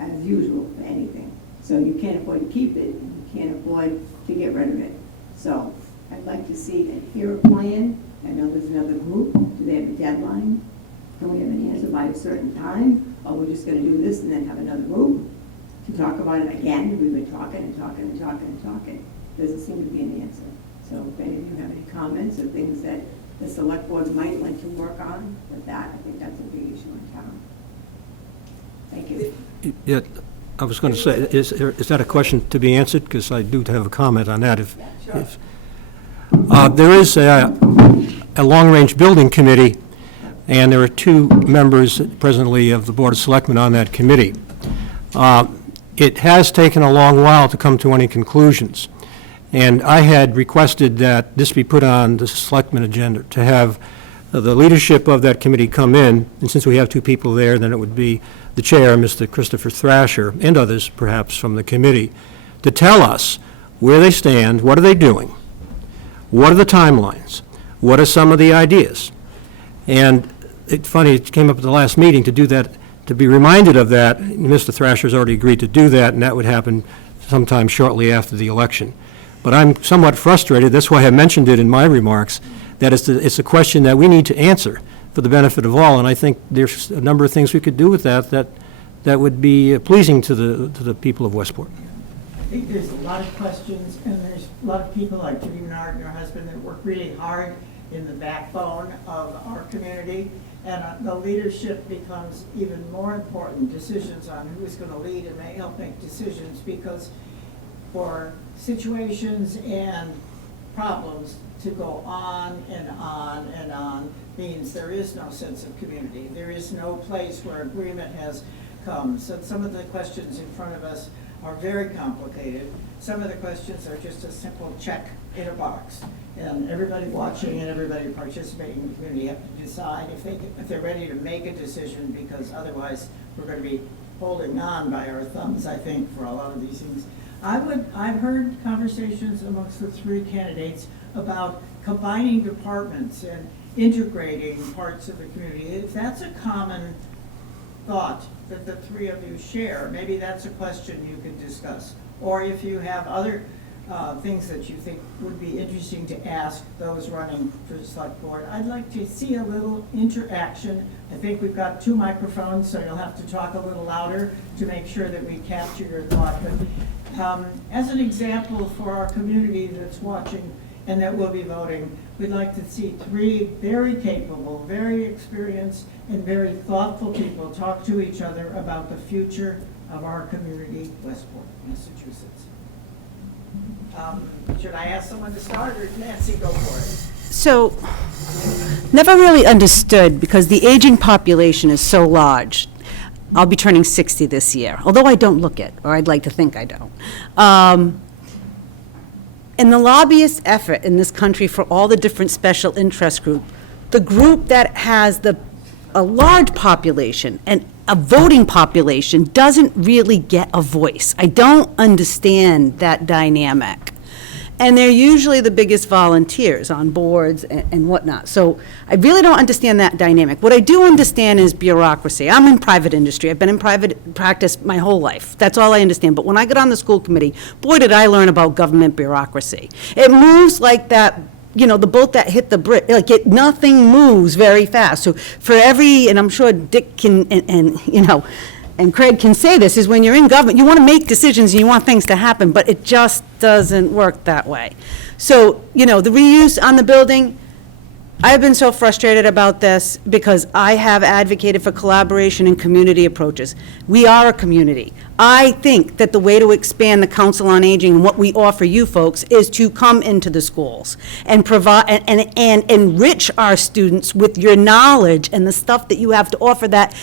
as usual, for anything. So you can't afford to keep it, and you can't afford to get rid of it. So I'd like to see and hear a plan. I know there's another group. Do they have a deadline? Can we have an answer by a certain time? Or we're just going to do this and then have another group to talk about it again? We've been talking and talking and talking and talking. Doesn't seem to be an answer. So if any of you have any comments or things that the select board might like to work on with that, I think that's a big issue in town. Thank you. Yeah, I was going to say, is that a question to be answered? Because I do have a comment on that. There is a long-range building committee, and there are two members presently of the Board of Selectmen on that committee. It has taken a long while to come to any conclusions, and I had requested that this be put on the Selectmen agenda, to have the leadership of that committee come in, and since we have two people there, then it would be the chair, Mr. Christopher Thrasher, and others perhaps from the committee, to tell us where they stand, what are they doing, what are the timelines, what are some of the ideas. And it's funny, it came up at the last meeting to do that, to be reminded of that. Mr. Thrasher's already agreed to do that, and that would happen sometime shortly after the election. But I'm somewhat frustrated, that's why I mentioned it in my remarks, that it's a question that we need to answer for the benefit of all, and I think there's a number of things we could do with that would be pleasing to the people of Westport. I think there's a lot of questions, and there's a lot of people like Jimmy Menard and her husband that work really hard in the backbone of our community, and the leadership becomes even more important. Decisions on who's going to lead and help make decisions, because for situations and problems to go on and on and on means there is no sense of community. There is no place where agreement has come. So some of the questions in front of us are very complicated. Some of the questions are just a simple check in a box. And everybody watching and everybody participating in the community have to decide if they're ready to make a decision, because otherwise we're going to be holding on by our thumbs, I think, for a lot of these things. I've heard conversations amongst the three candidates about combining departments and integrating parts of the community. If that's a common thought that the three of you share, maybe that's a question you can discuss. Or if you have other things that you think would be interesting to ask those running for the select board, I'd like to see a little interaction. I think we've got 2 microphones, so you'll have to talk a little louder to make sure that we capture your thought. But as an example for our community that's watching and that will be voting, we'd like to see 3 very capable, very experienced, and very thoughtful people talk to each other about the future of our community, Westport, Massachusetts. Should I ask someone to start, or Nancy, go for it? So, never really understood, because the aging population is so large. I'll be turning 60 this year, although I don't look it, or I'd like to think I don't. And the lobbyist effort in this country for all the different special interest groups, the group that has a large population and a voting population doesn't really get a voice. I don't understand that dynamic. And they're usually the biggest volunteers on boards and whatnot. So I really don't understand that dynamic. What I do understand is bureaucracy. I'm in private industry. I've been in private practice my whole life. That's all I understand. But when I got on the school committee, boy, did I learn about government bureaucracy. It moves like that, you know, the boat that hit the brick, like nothing moves very fast. So for every, and I'm sure Dick can, and you know, and Craig can say this, is when you're in government, you want to make decisions and you want things to happen, but it just doesn't work that way. So, you know, the reuse on the building, I've been so frustrated about this because I have advocated for collaboration and community approaches. We are a community. I think that the way to expand the Council on Aging and what we offer you folks is to come into the schools and provide and enrich our students with your knowledge and the stuff that you have to offer that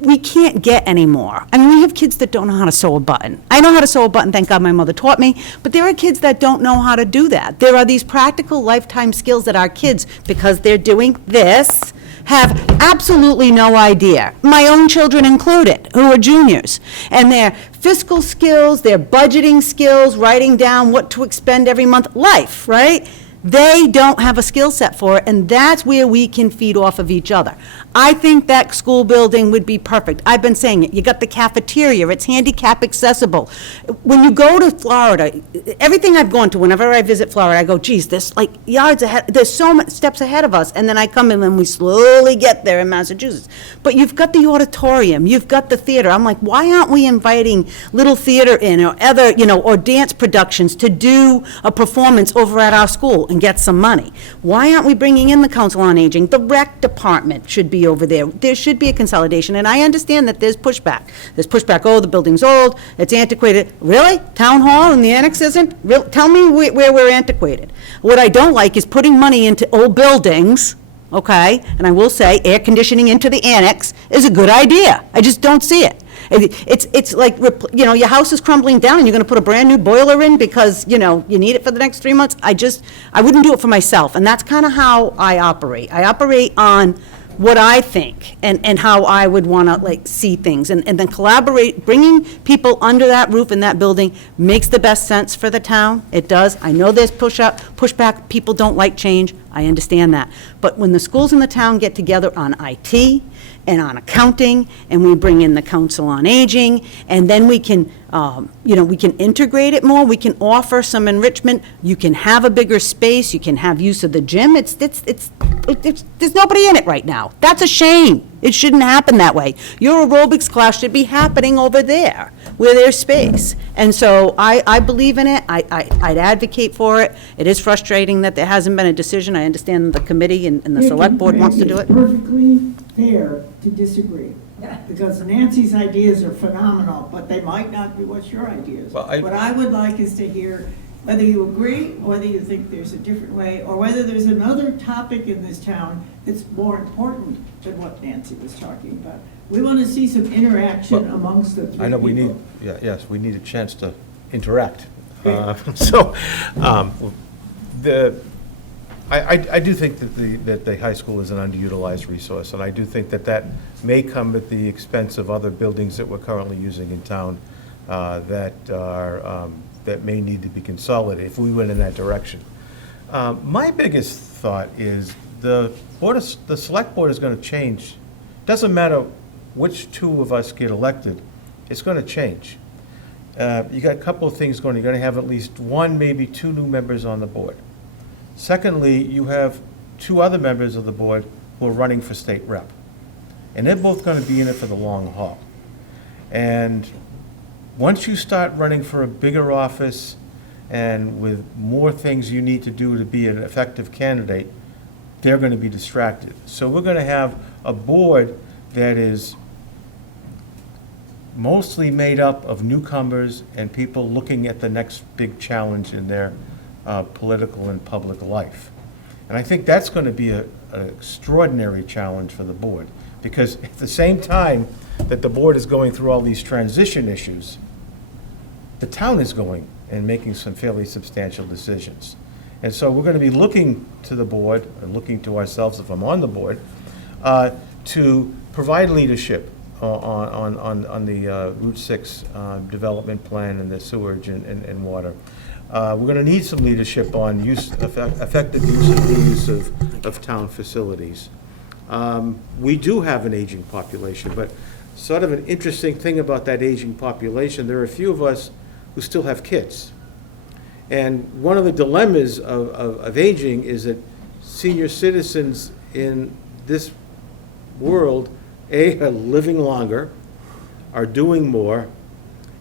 we can't get anymore. I mean, we have kids that don't know how to sew a button. I know how to sew a button, thank God my mother taught me, but there are kids that don't know how to do that. There are these practical lifetime skills that our kids, because they're doing this, have absolutely no idea. My own children included, who are juniors. And their fiscal skills, their budgeting skills, writing down what to expend every month, life, right? They don't have a skill set for it, and that's where we can feed off of each other. I think that school building would be perfect. I've been saying it. You got the cafeteria. It's handicap accessible. When you go to Florida, everything I've gone to, whenever I visit Florida, I go, geez, there's like yards ahead, there's so many steps ahead of us, and then I come in and we slowly get there in Massachusetts. But you've got the auditorium, you've got the theater. I'm like, why aren't we inviting little theater in or other, you know, or dance productions to do a performance over at our school and get some money? Why aren't we bringing in the Council on Aging? The rec department should be over there. There should be a consolidation, and I understand that there's pushback. There's pushback, oh, the building's old, it's antiquated. Really? Town hall and the annex isn't? Tell me where we're antiquated. What I don't like is putting money into old buildings, okay? And I will say, air conditioning into the annex is a good idea. I just don't see it. It's like, you know, your house is crumbling down and you're going to put a brand new boiler in because, you know, you need it for the next 3 months. I wouldn't do it for myself. And that's kind of how I operate. I operate on what I think and how I would want to like see things. And then collaborate, bringing people under that roof in that building makes the best sense for the town. It does. I know there's pushback. People don't like change. I understand that. But when the schools in the town get together on IT and on accounting, and we bring in the Council on Aging, and then we can, you know, we can integrate it more, we can offer some enrichment, you can have a bigger space, you can have use of the gym, there's nobody in it right now. That's a shame. It shouldn't happen that way. Your aerobics class should be happening over there, where there's space. And so I believe in it, I'd advocate for it. It is frustrating that there hasn't been a decision. I understand the committee and the select board wants to do it. It's perfectly fair to disagree, because Nancy's ideas are phenomenal, but they might not be what's your ideas. Well, What I would like is to hear whether you agree, whether you think there's a different way, or whether there's another topic in this town that's more important than what Nancy was talking about. We want to see some interaction amongst the three people. I know we need, yes, we need a chance to interact. Yeah. I do think that the high school is an underutilized resource, and I do think that may come at the expense of other buildings that we're currently using in town that are that may need to be consolidated if we went in that direction. My biggest thought is the select board is going to change. Doesn't matter which two of us get elected, it's going to change. You got a couple of things going. You're going to have at least one, maybe two new members on the board. Secondly, you have two other members of the board who are running for state rep. And they're both going to be in it for the long haul. And once you start running for a bigger office and with more things you need to do to be an effective candidate, they're going to be distracted. So we're going to have a board that is mostly made up of newcomers and people looking at the next big challenge in their political and public life. And I think that's going to be an extraordinary challenge for the board, because at the same time that the board is going through all these transition issues, the town is going and making some fairly substantial decisions. And so we're going to be looking to the board, and looking to ourselves if I'm on the board, to provide leadership on the Route 6 development plan and the sewerage and water. We're going to need some leadership on effective use and reuse of town facilities. We do have an aging population, but sort of an interesting thing about that aging population, there are a few of us who still have kids. And one of the dilemmas of aging is that senior citizens in this world, are living longer, are doing more,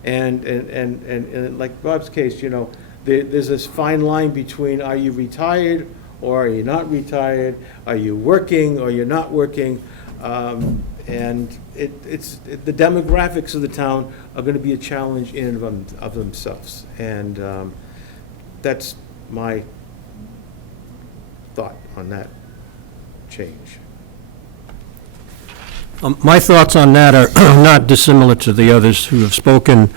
and like Bob's case, you know, there's this fine line between are you retired or are you not retired, are you working or you're not working, and the demographics of the town are going to be a challenge in and of themselves, and that's my thought on that change. My thoughts on that are not dissimilar to the others who have spoken.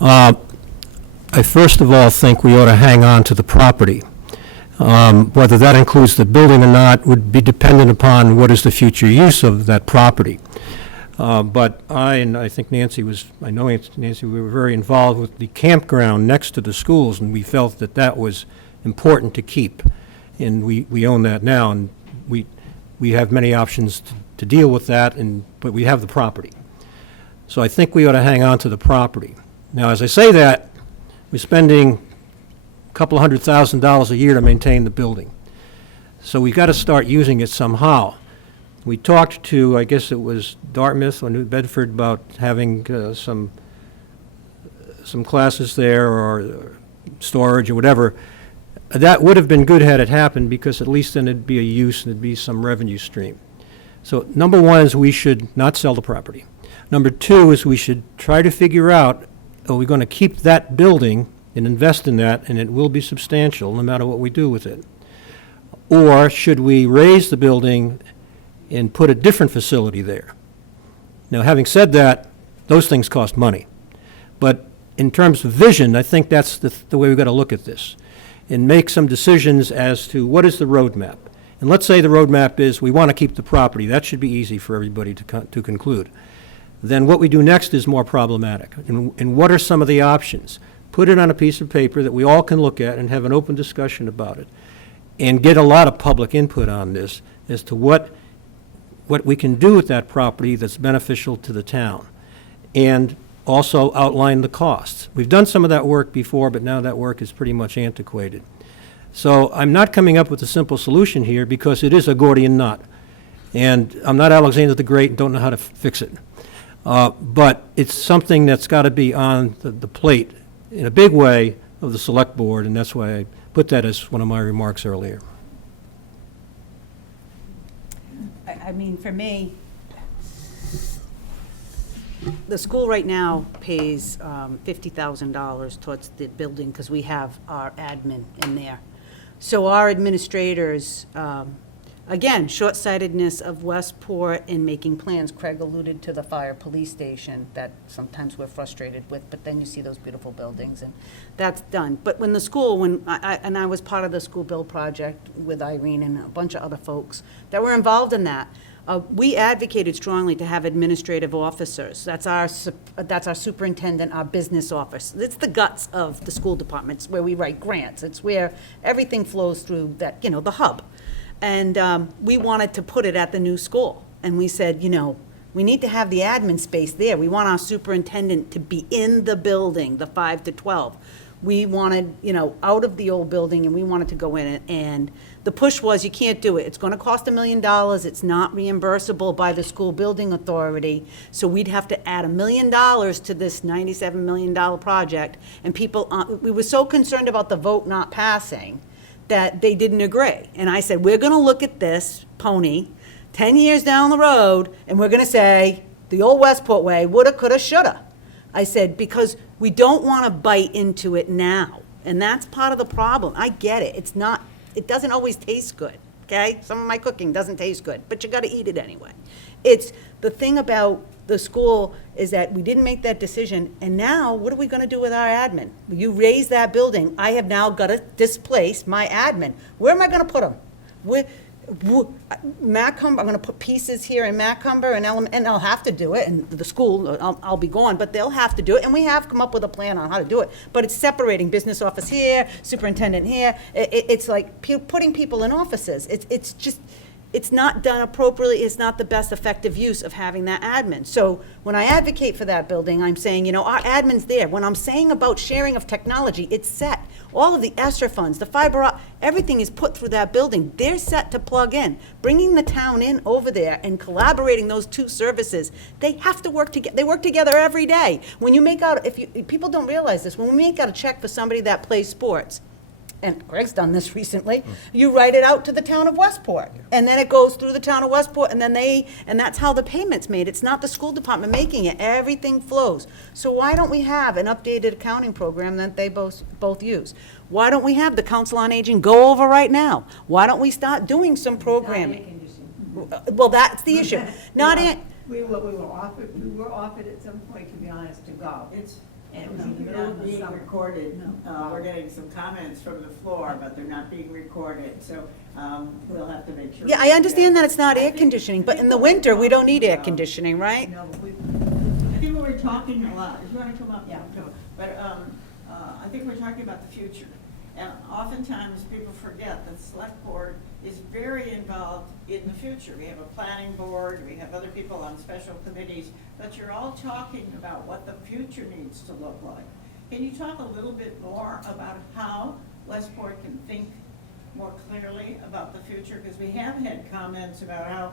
I first of all think we ought to hang on to the property. Whether that includes the building or not would be dependent upon what is the future use of that property. But I think Nancy, we were very involved with the campground next to the schools, and we felt that that was important to keep. And we own that now, and we have many options to deal with that, but we have the property. So I think we ought to hang on to the property. Now, as I say that, we're spending a couple $100,000 a year to maintain the building. So we've got to start using it somehow. We talked to, I guess it was Dartmouth or New Bedford, about having some classes there or storage or whatever. That would have been good had it happened, because at least then it'd be a use and it'd be some revenue stream. So number one is we should not sell the property. Number two is we should try to figure out, are we going to keep that building and invest in that, and it will be substantial no matter what we do with it? Or should we raise the building and put a different facility there? Now, having said that, those things cost money. But in terms of vision, I think that's the way we've got to look at this and make some decisions as to what is the roadmap. And let's say the roadmap is we want to keep the property. That should be easy for everybody to conclude. Then what we do next is more problematic. And what are some of the options? Put it on a piece of paper that we all can look at and have an open discussion about it, and get a lot of public input on this as to what we can do with that property that's beneficial to the town, and also outline the costs. We've done some of that work before, but now that work is pretty much antiquated. So I'm not coming up with a simple solution here, because it is a Gordian knot. And I'm not Alexander the Great and don't know how to fix it. But it's something that's got to be on the plate in a big way of the select board, and that's why I put that as one of my remarks earlier. I mean, for me, the school right now pays $50,000 towards the building because we have our admin in there. So our administrators, again, short-sightedness of Westport in making plans. Craig alluded to the fire police station that sometimes we're frustrated with, but then you see those beautiful buildings, and that's done. But when the school, I was part of the school build project with Irene and a bunch of other folks that were involved in that, We advocated strongly to have administrative officers. That's our superintendent, our business office. It's the guts of the school departments where we write grants. It's where everything flows through that, the hub. And we wanted to put it at the new school. And we said, we need to have the admin space there. We want our superintendent to be in the building, the 5 to 12. We wanted, out of the old building, and we wanted to go in it. And the push was, you can't do it. It's going to cost $1 million. It's not reimbursable by the school building authority. So we'd have to add $1 million to this $97 million project. And people, we were so concerned about the vote not passing that they didn't agree. And I said, we're going to look at this pony 10 years down the road, and we're going to say, the old Westport way, woulda, coulda, shoulda. I said, because we don't want to bite into it now. And that's part of the problem. I get it. It doesn't always taste good, okay? Some of my cooking doesn't taste good, but you got to eat it anyway. It's the thing about the school is that we didn't make that decision, and now what are we going to do with our admin? You raise that building. I have now got to displace my admin. Where am I going to put them? Macomb, I'm going to put pieces here in Macomb, and I'll have to do it, and the school, I'll be gone, but they'll have to do it, and we have come up with a plan on how to do it. But it's separating business office here, superintendent here. It's like putting people in offices. It's not done appropriately. It's not the best effective use of having that admin. So when I advocate for that building, I'm saying, our admin's there. When I'm saying about sharing of technology, it's set. All of the ESSER funds, the fiber, everything is put through that building. They're set to plug in. Bringing the town in over there and collaborating those two services, they have to work together. They work together every day. When you make out, people don't realize this, when we make out a check for somebody that plays sports, and Greg's done this recently, you write it out to the town of Westport. And then it goes through the town of Westport, and that's how the payment's made. It's not the school department making it. Everything flows. So why don't we have an updated accounting program that they both use? Why don't we have the Council on Aging go over right now? Why don't we start doing some programming? Well, that's the issue. We were offered at some point, to be honest, to go. And They're being recorded. We're getting some comments from the floor, but they're not being recorded, so we'll have to make sure. Yeah, I understand that it's not air conditioning, but in the winter, we don't need air conditioning, right? No, but I think we're talking a lot. If you want to come up, Yeah. But I think we're talking about the future. And oftentimes, people forget that the select board is very involved in the future. We have a planning board, we have other people on special committees, but you're all talking about what the future needs to look like. Can you talk a little bit more about how Westport can think more clearly about the future? Because we have had comments about how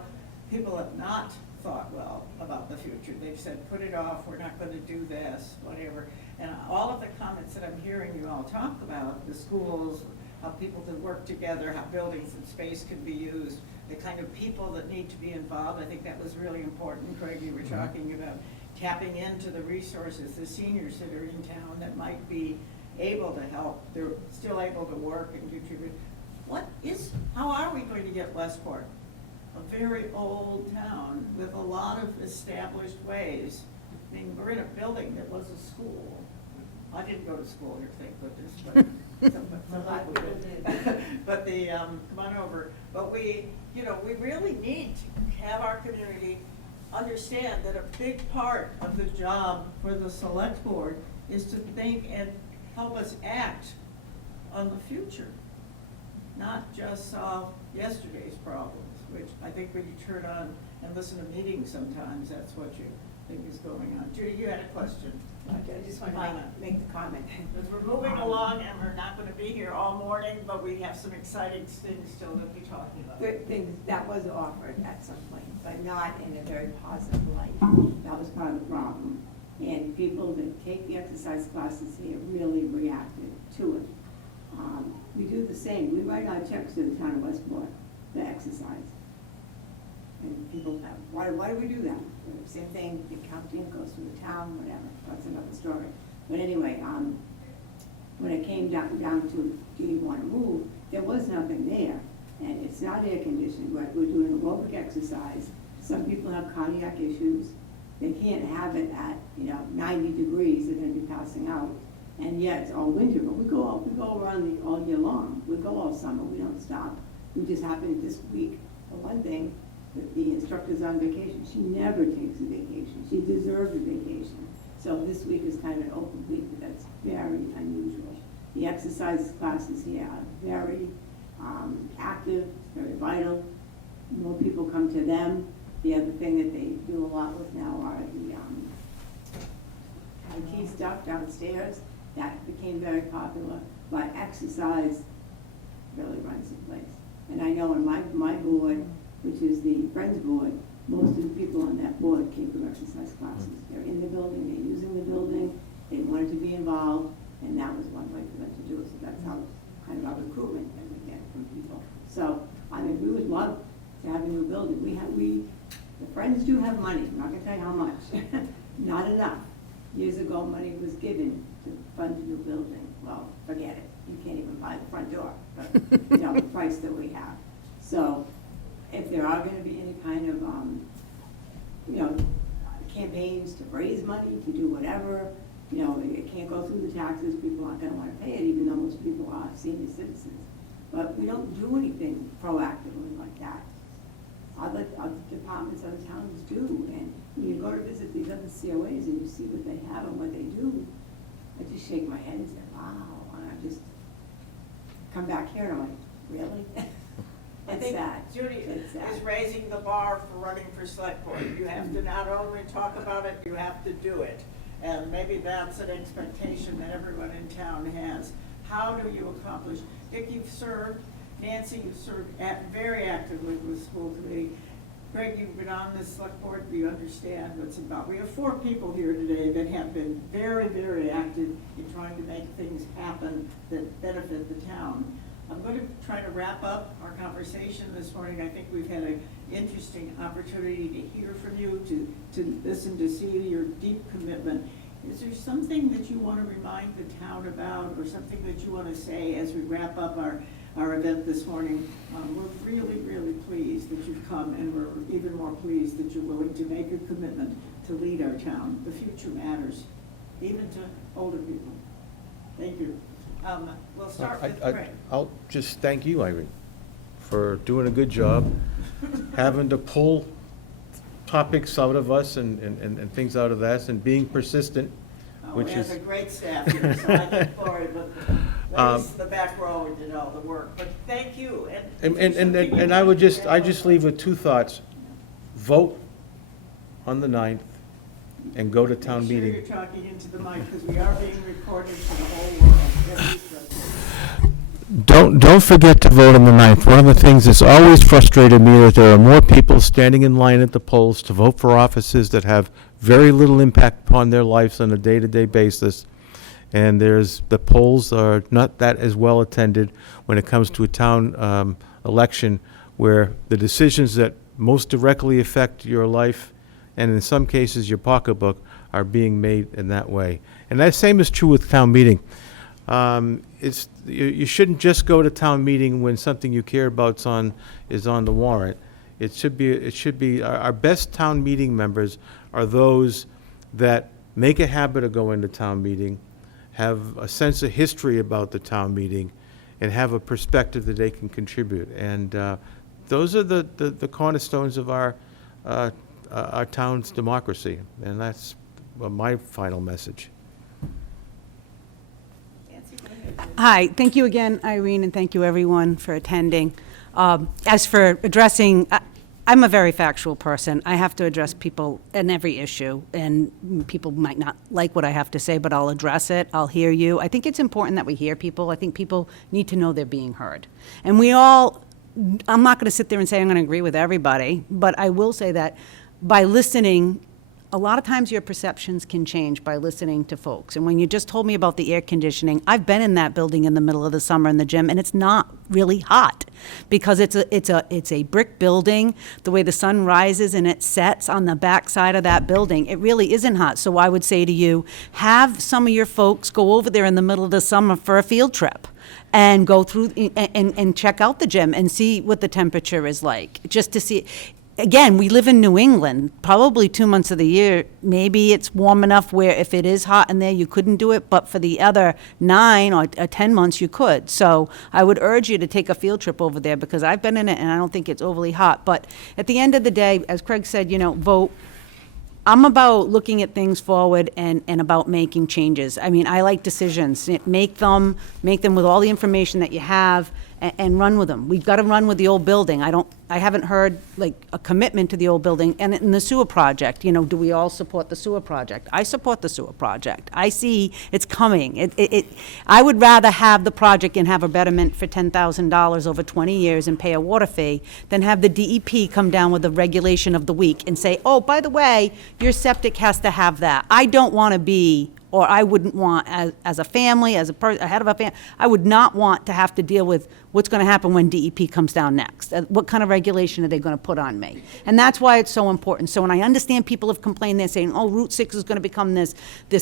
people have not thought well about the future. They've said, put it off, we're not going to do this, whatever. And all of the comments that I'm hearing you all talk about, the schools, how people can work together, how buildings and space can be used, the kind of people that need to be involved, I think that was really important. Craig, you were talking about tapping into the resources, the seniors that are in town that might be able to help. They're still able to work and contribute. How are we going to get Westport, a very old town with a lot of established ways? I mean, we're in a building that was a school. I didn't go to school here, thank goodness, but some people did. But come on over. But we really need to have our community understand that a big part of the job for the select board is to think and help us act on the future, not just solve yesterday's problems, which I think when you turn on and listen to meetings sometimes, that's what you think is going on. Judy, you had a question. I just want to make the comment. Because we're moving along and we're not going to be here all morning, but we have some exciting things still to be talking about. Good things, that was offered at some point, but not in a very positive light. That was part of the problem. And people that take the exercise classes here really reacted to it. We do the same. We write our checks to the town of Westport, the exercise. And people have, why do we do that? Same thing, the accounting goes through the town, whatever, that's another story. But anyway, when it came down to, do you want to move, there was nothing there. And it's not air conditioned, right? We're doing aerobic exercise. Some people have cardiac issues. They can't have it at, 90 degrees, they're gonna be passing out. And yeah, it's all winter, but we go around all year long. We go all summer, we don't stop. We just happened this week, for one thing, the instructor's on vacation. She never takes a vacation. She deserves a vacation. So this week is kind of an open week, but that's very unusual. The exercise classes here are very active, very vital. More people come to them. The other thing that they do a lot with now are the IT stuff downstairs. That became very popular, but exercise really runs the place. And I know on my board, which is the Friends Board, most of the people on that board came from exercise classes. They're in the building, they're using the building, they wanted to be involved, and that was one way for them to do it. So that's how kind of our recruitment that we get from people. So, I mean, we would love to have a new building. The Friends do have money, I'm not gonna tell you how much, not enough. Years ago, money was given to fund a new building. Well, forget it, you can't even buy the front door, but, you know, the price that we have. So, if there are gonna be any kind of, you know, campaigns to raise money, to do whatever, you know, it can't go through the taxes, people aren't gonna wanna pay it, even though most people are senior citizens. But we don't do anything proactively like that. Other departments, other towns do, and when you go to visit these other COAs and you see what they have and what they do, I just shake my head and say, wow, and I just come back here and I'm like, really? I It's think sad. Judy It's sad. is raising the bar for running for select board. You have to not only talk about it, you have to do it. And maybe that's an expectation that everyone in town has. How do you accomplish? Dick, you've served. Nancy, you've served very actively with the school committee. Greg, you've been on this select board. You understand what it's about. We have 4 people here today that have been very, very active in trying to make things happen that benefit the town. I'm going to try to wrap up our conversation this morning. I think we've had an interesting opportunity to hear from you, to listen, to see your deep commitment. Is there something that you want to remind the town about, or something that you want to say as we wrap up our event this morning? We're really, really pleased that you've come, and we're even more pleased that you're willing to make a commitment to lead our town. The future matters, even to older people. Thank you. We'll start with Greg. I'll just thank you, Irene, for doing a good job, having to pull topics out of us and things out of us, and being persistent, which We have is. a great staff here, so I think Lori, the back row did all the work, but thank you. And I just leave with 2 thoughts. Vote on the 9th and go to town Make meeting. sure you're talking into the mic, because we are being recorded for the whole world. Don't forget to vote on the 9th. One of the things that's always frustrated me is there are more people standing in line at the polls to vote for offices that have very little impact upon their lives on a day-to-day basis. And the polls are not that as well attended when it comes to a town election, where the decisions that most directly affect your life, and in some cases your pocketbook, are being made in that way. And that same is true with town meeting. You shouldn't just go to town meeting when something you care about is on the warrant. It should be our best town meeting members are those that make a habit of going to town meeting, have a sense of history about the town meeting, and have a perspective that they can contribute. And those are the cornerstones of our town's democracy. And that's my final message. Hi, thank you again, Irene, and thank you everyone for attending. As for addressing, I'm a very factual person. I have to address people in every issue, and people might not like what I have to say, but I'll address it. I'll hear you. I think it's important that we hear people. I think people need to know they're being heard. And I'm not going to sit there and say I'm going to agree with everybody, but I will say that by listening, a lot of times your perceptions can change by listening to folks. And when you just told me about the air conditioning, I've been in that building in the middle of the summer in the gym, and it's not really hot because it's a brick building. The way the sun rises and it sets on the back side of that building, it really isn't hot. So I would say to you, have some of your folks go over there in the middle of the summer for a field trip and go through and check out the gym and see what the temperature is like, just to see. again, we live in New England, probably 2 months of the year, maybe it's warm enough where if it is hot in there, you couldn't do it, but for the other 9 or 10 months, you could. So I would urge you to take a field trip over there, because I've been in it and I don't think it's overly hot. But at the end of the day, as Craig said, vote. I'm about looking at things forward and about making changes. I mean, I like decisions. Make them with all the information that you have, and run with them. We've got to run with the old building. I haven't heard like a commitment to the old building. And in the sewer project, do we all support the sewer project? I support the sewer project. I see it's coming. I would rather have the project and have a betterment for $10,000 over 20 years and pay a water fee than have the DEP come down with a regulation of the week and say, oh, by the way, your septic has to have that. I don't want to be, or I wouldn't want, as a family, as a head of a family, I would not want to have to deal with what's going to happen when DEP comes down next. What kind of regulation are they going to put on me? And that's why it's so important. So when I understand people have complained, they're saying, oh, Route 6 is going to become this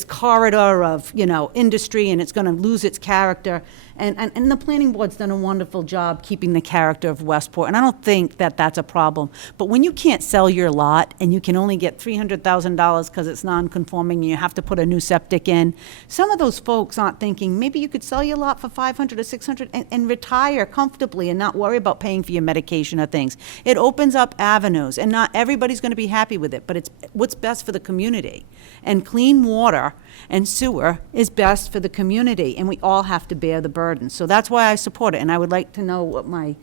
corridor of, industry, and it's going to lose its character. And the planning board's done a wonderful job keeping the character of Westport, and I don't think that that's a problem. But when you can't sell your lot and you can only get $300,000 because it's non-conforming and you have to put a new septic in, some of those folks aren't thinking, maybe you could sell your lot for $500 or $600 and retire comfortably and not worry about paying for your medication or things. It opens up avenues, and not everybody's going to be happy with it, but it's what's best for the community. And clean water and sewer is best for the community, and we all have to bear the burden. So that's why I support it, and I would like to know what my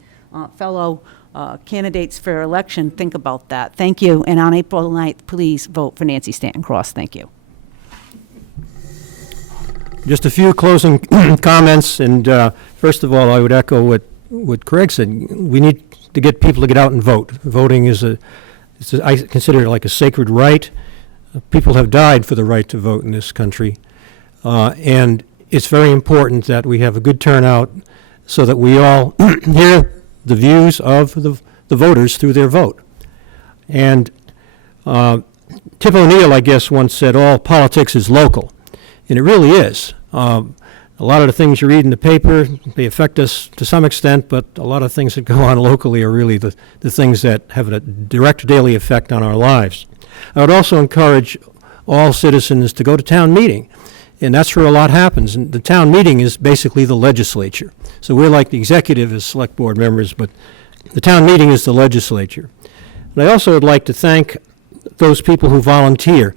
fellow candidates for election think about that. Thank you, and on April 9th, please vote for Nancy Stanton Cross. Thank you. Just a few closing comments, and first of all, I would echo what Craig said. We need to get people to get out and vote. Voting I consider it like a sacred right. People have died for the right to vote in this country, and it's very important that we have a good turnout so that we all hear the views of the voters through their vote. And Tip O'Neill, I guess, once said, all politics is local. And it really is. A lot of the things you read in the paper, they affect us to some extent, but a lot of things that go on locally are really the things that have a direct daily effect on our lives. I would also encourage all citizens to go to town meeting, and that's where a lot happens. And the town meeting is basically the legislature. So we're like the executive as select board members, but the town meeting is the legislature. And I also would like to thank those people who volunteer.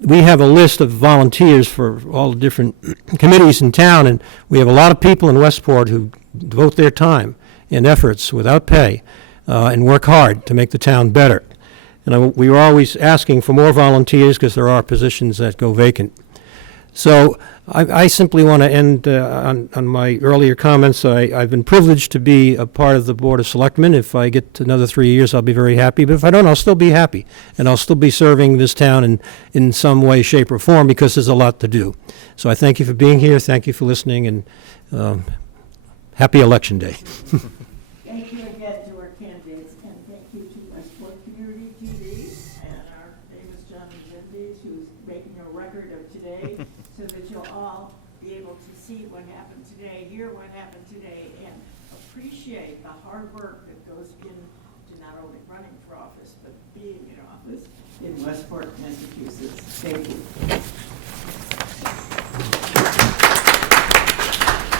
We have a list of volunteers for all the different committees in town, and we have a lot of people in Westport who devote their time and efforts without pay and work hard to make the town better. And we are always asking for more volunteers because there are positions that go vacant. So I simply want to end on my earlier comments. I've been privileged to be a part of the Board of Selectmen. If I get another 3 years, I'll be very happy. But if I don't, I'll still be happy. And I'll still be serving this town in some way, shape, or form, because there's a lot to do. So I thank you for being here. Thank you for listening. And happy Election Day. Thank you again to our candidates, and thank you to Westport Community TV and our famous John Zendes, who's making a record of today, so that you'll all be able to see what happened today, hear what happened today, and appreciate the hard work that goes into not only running for office, but being in office in Westport, Massachusetts. Thank you.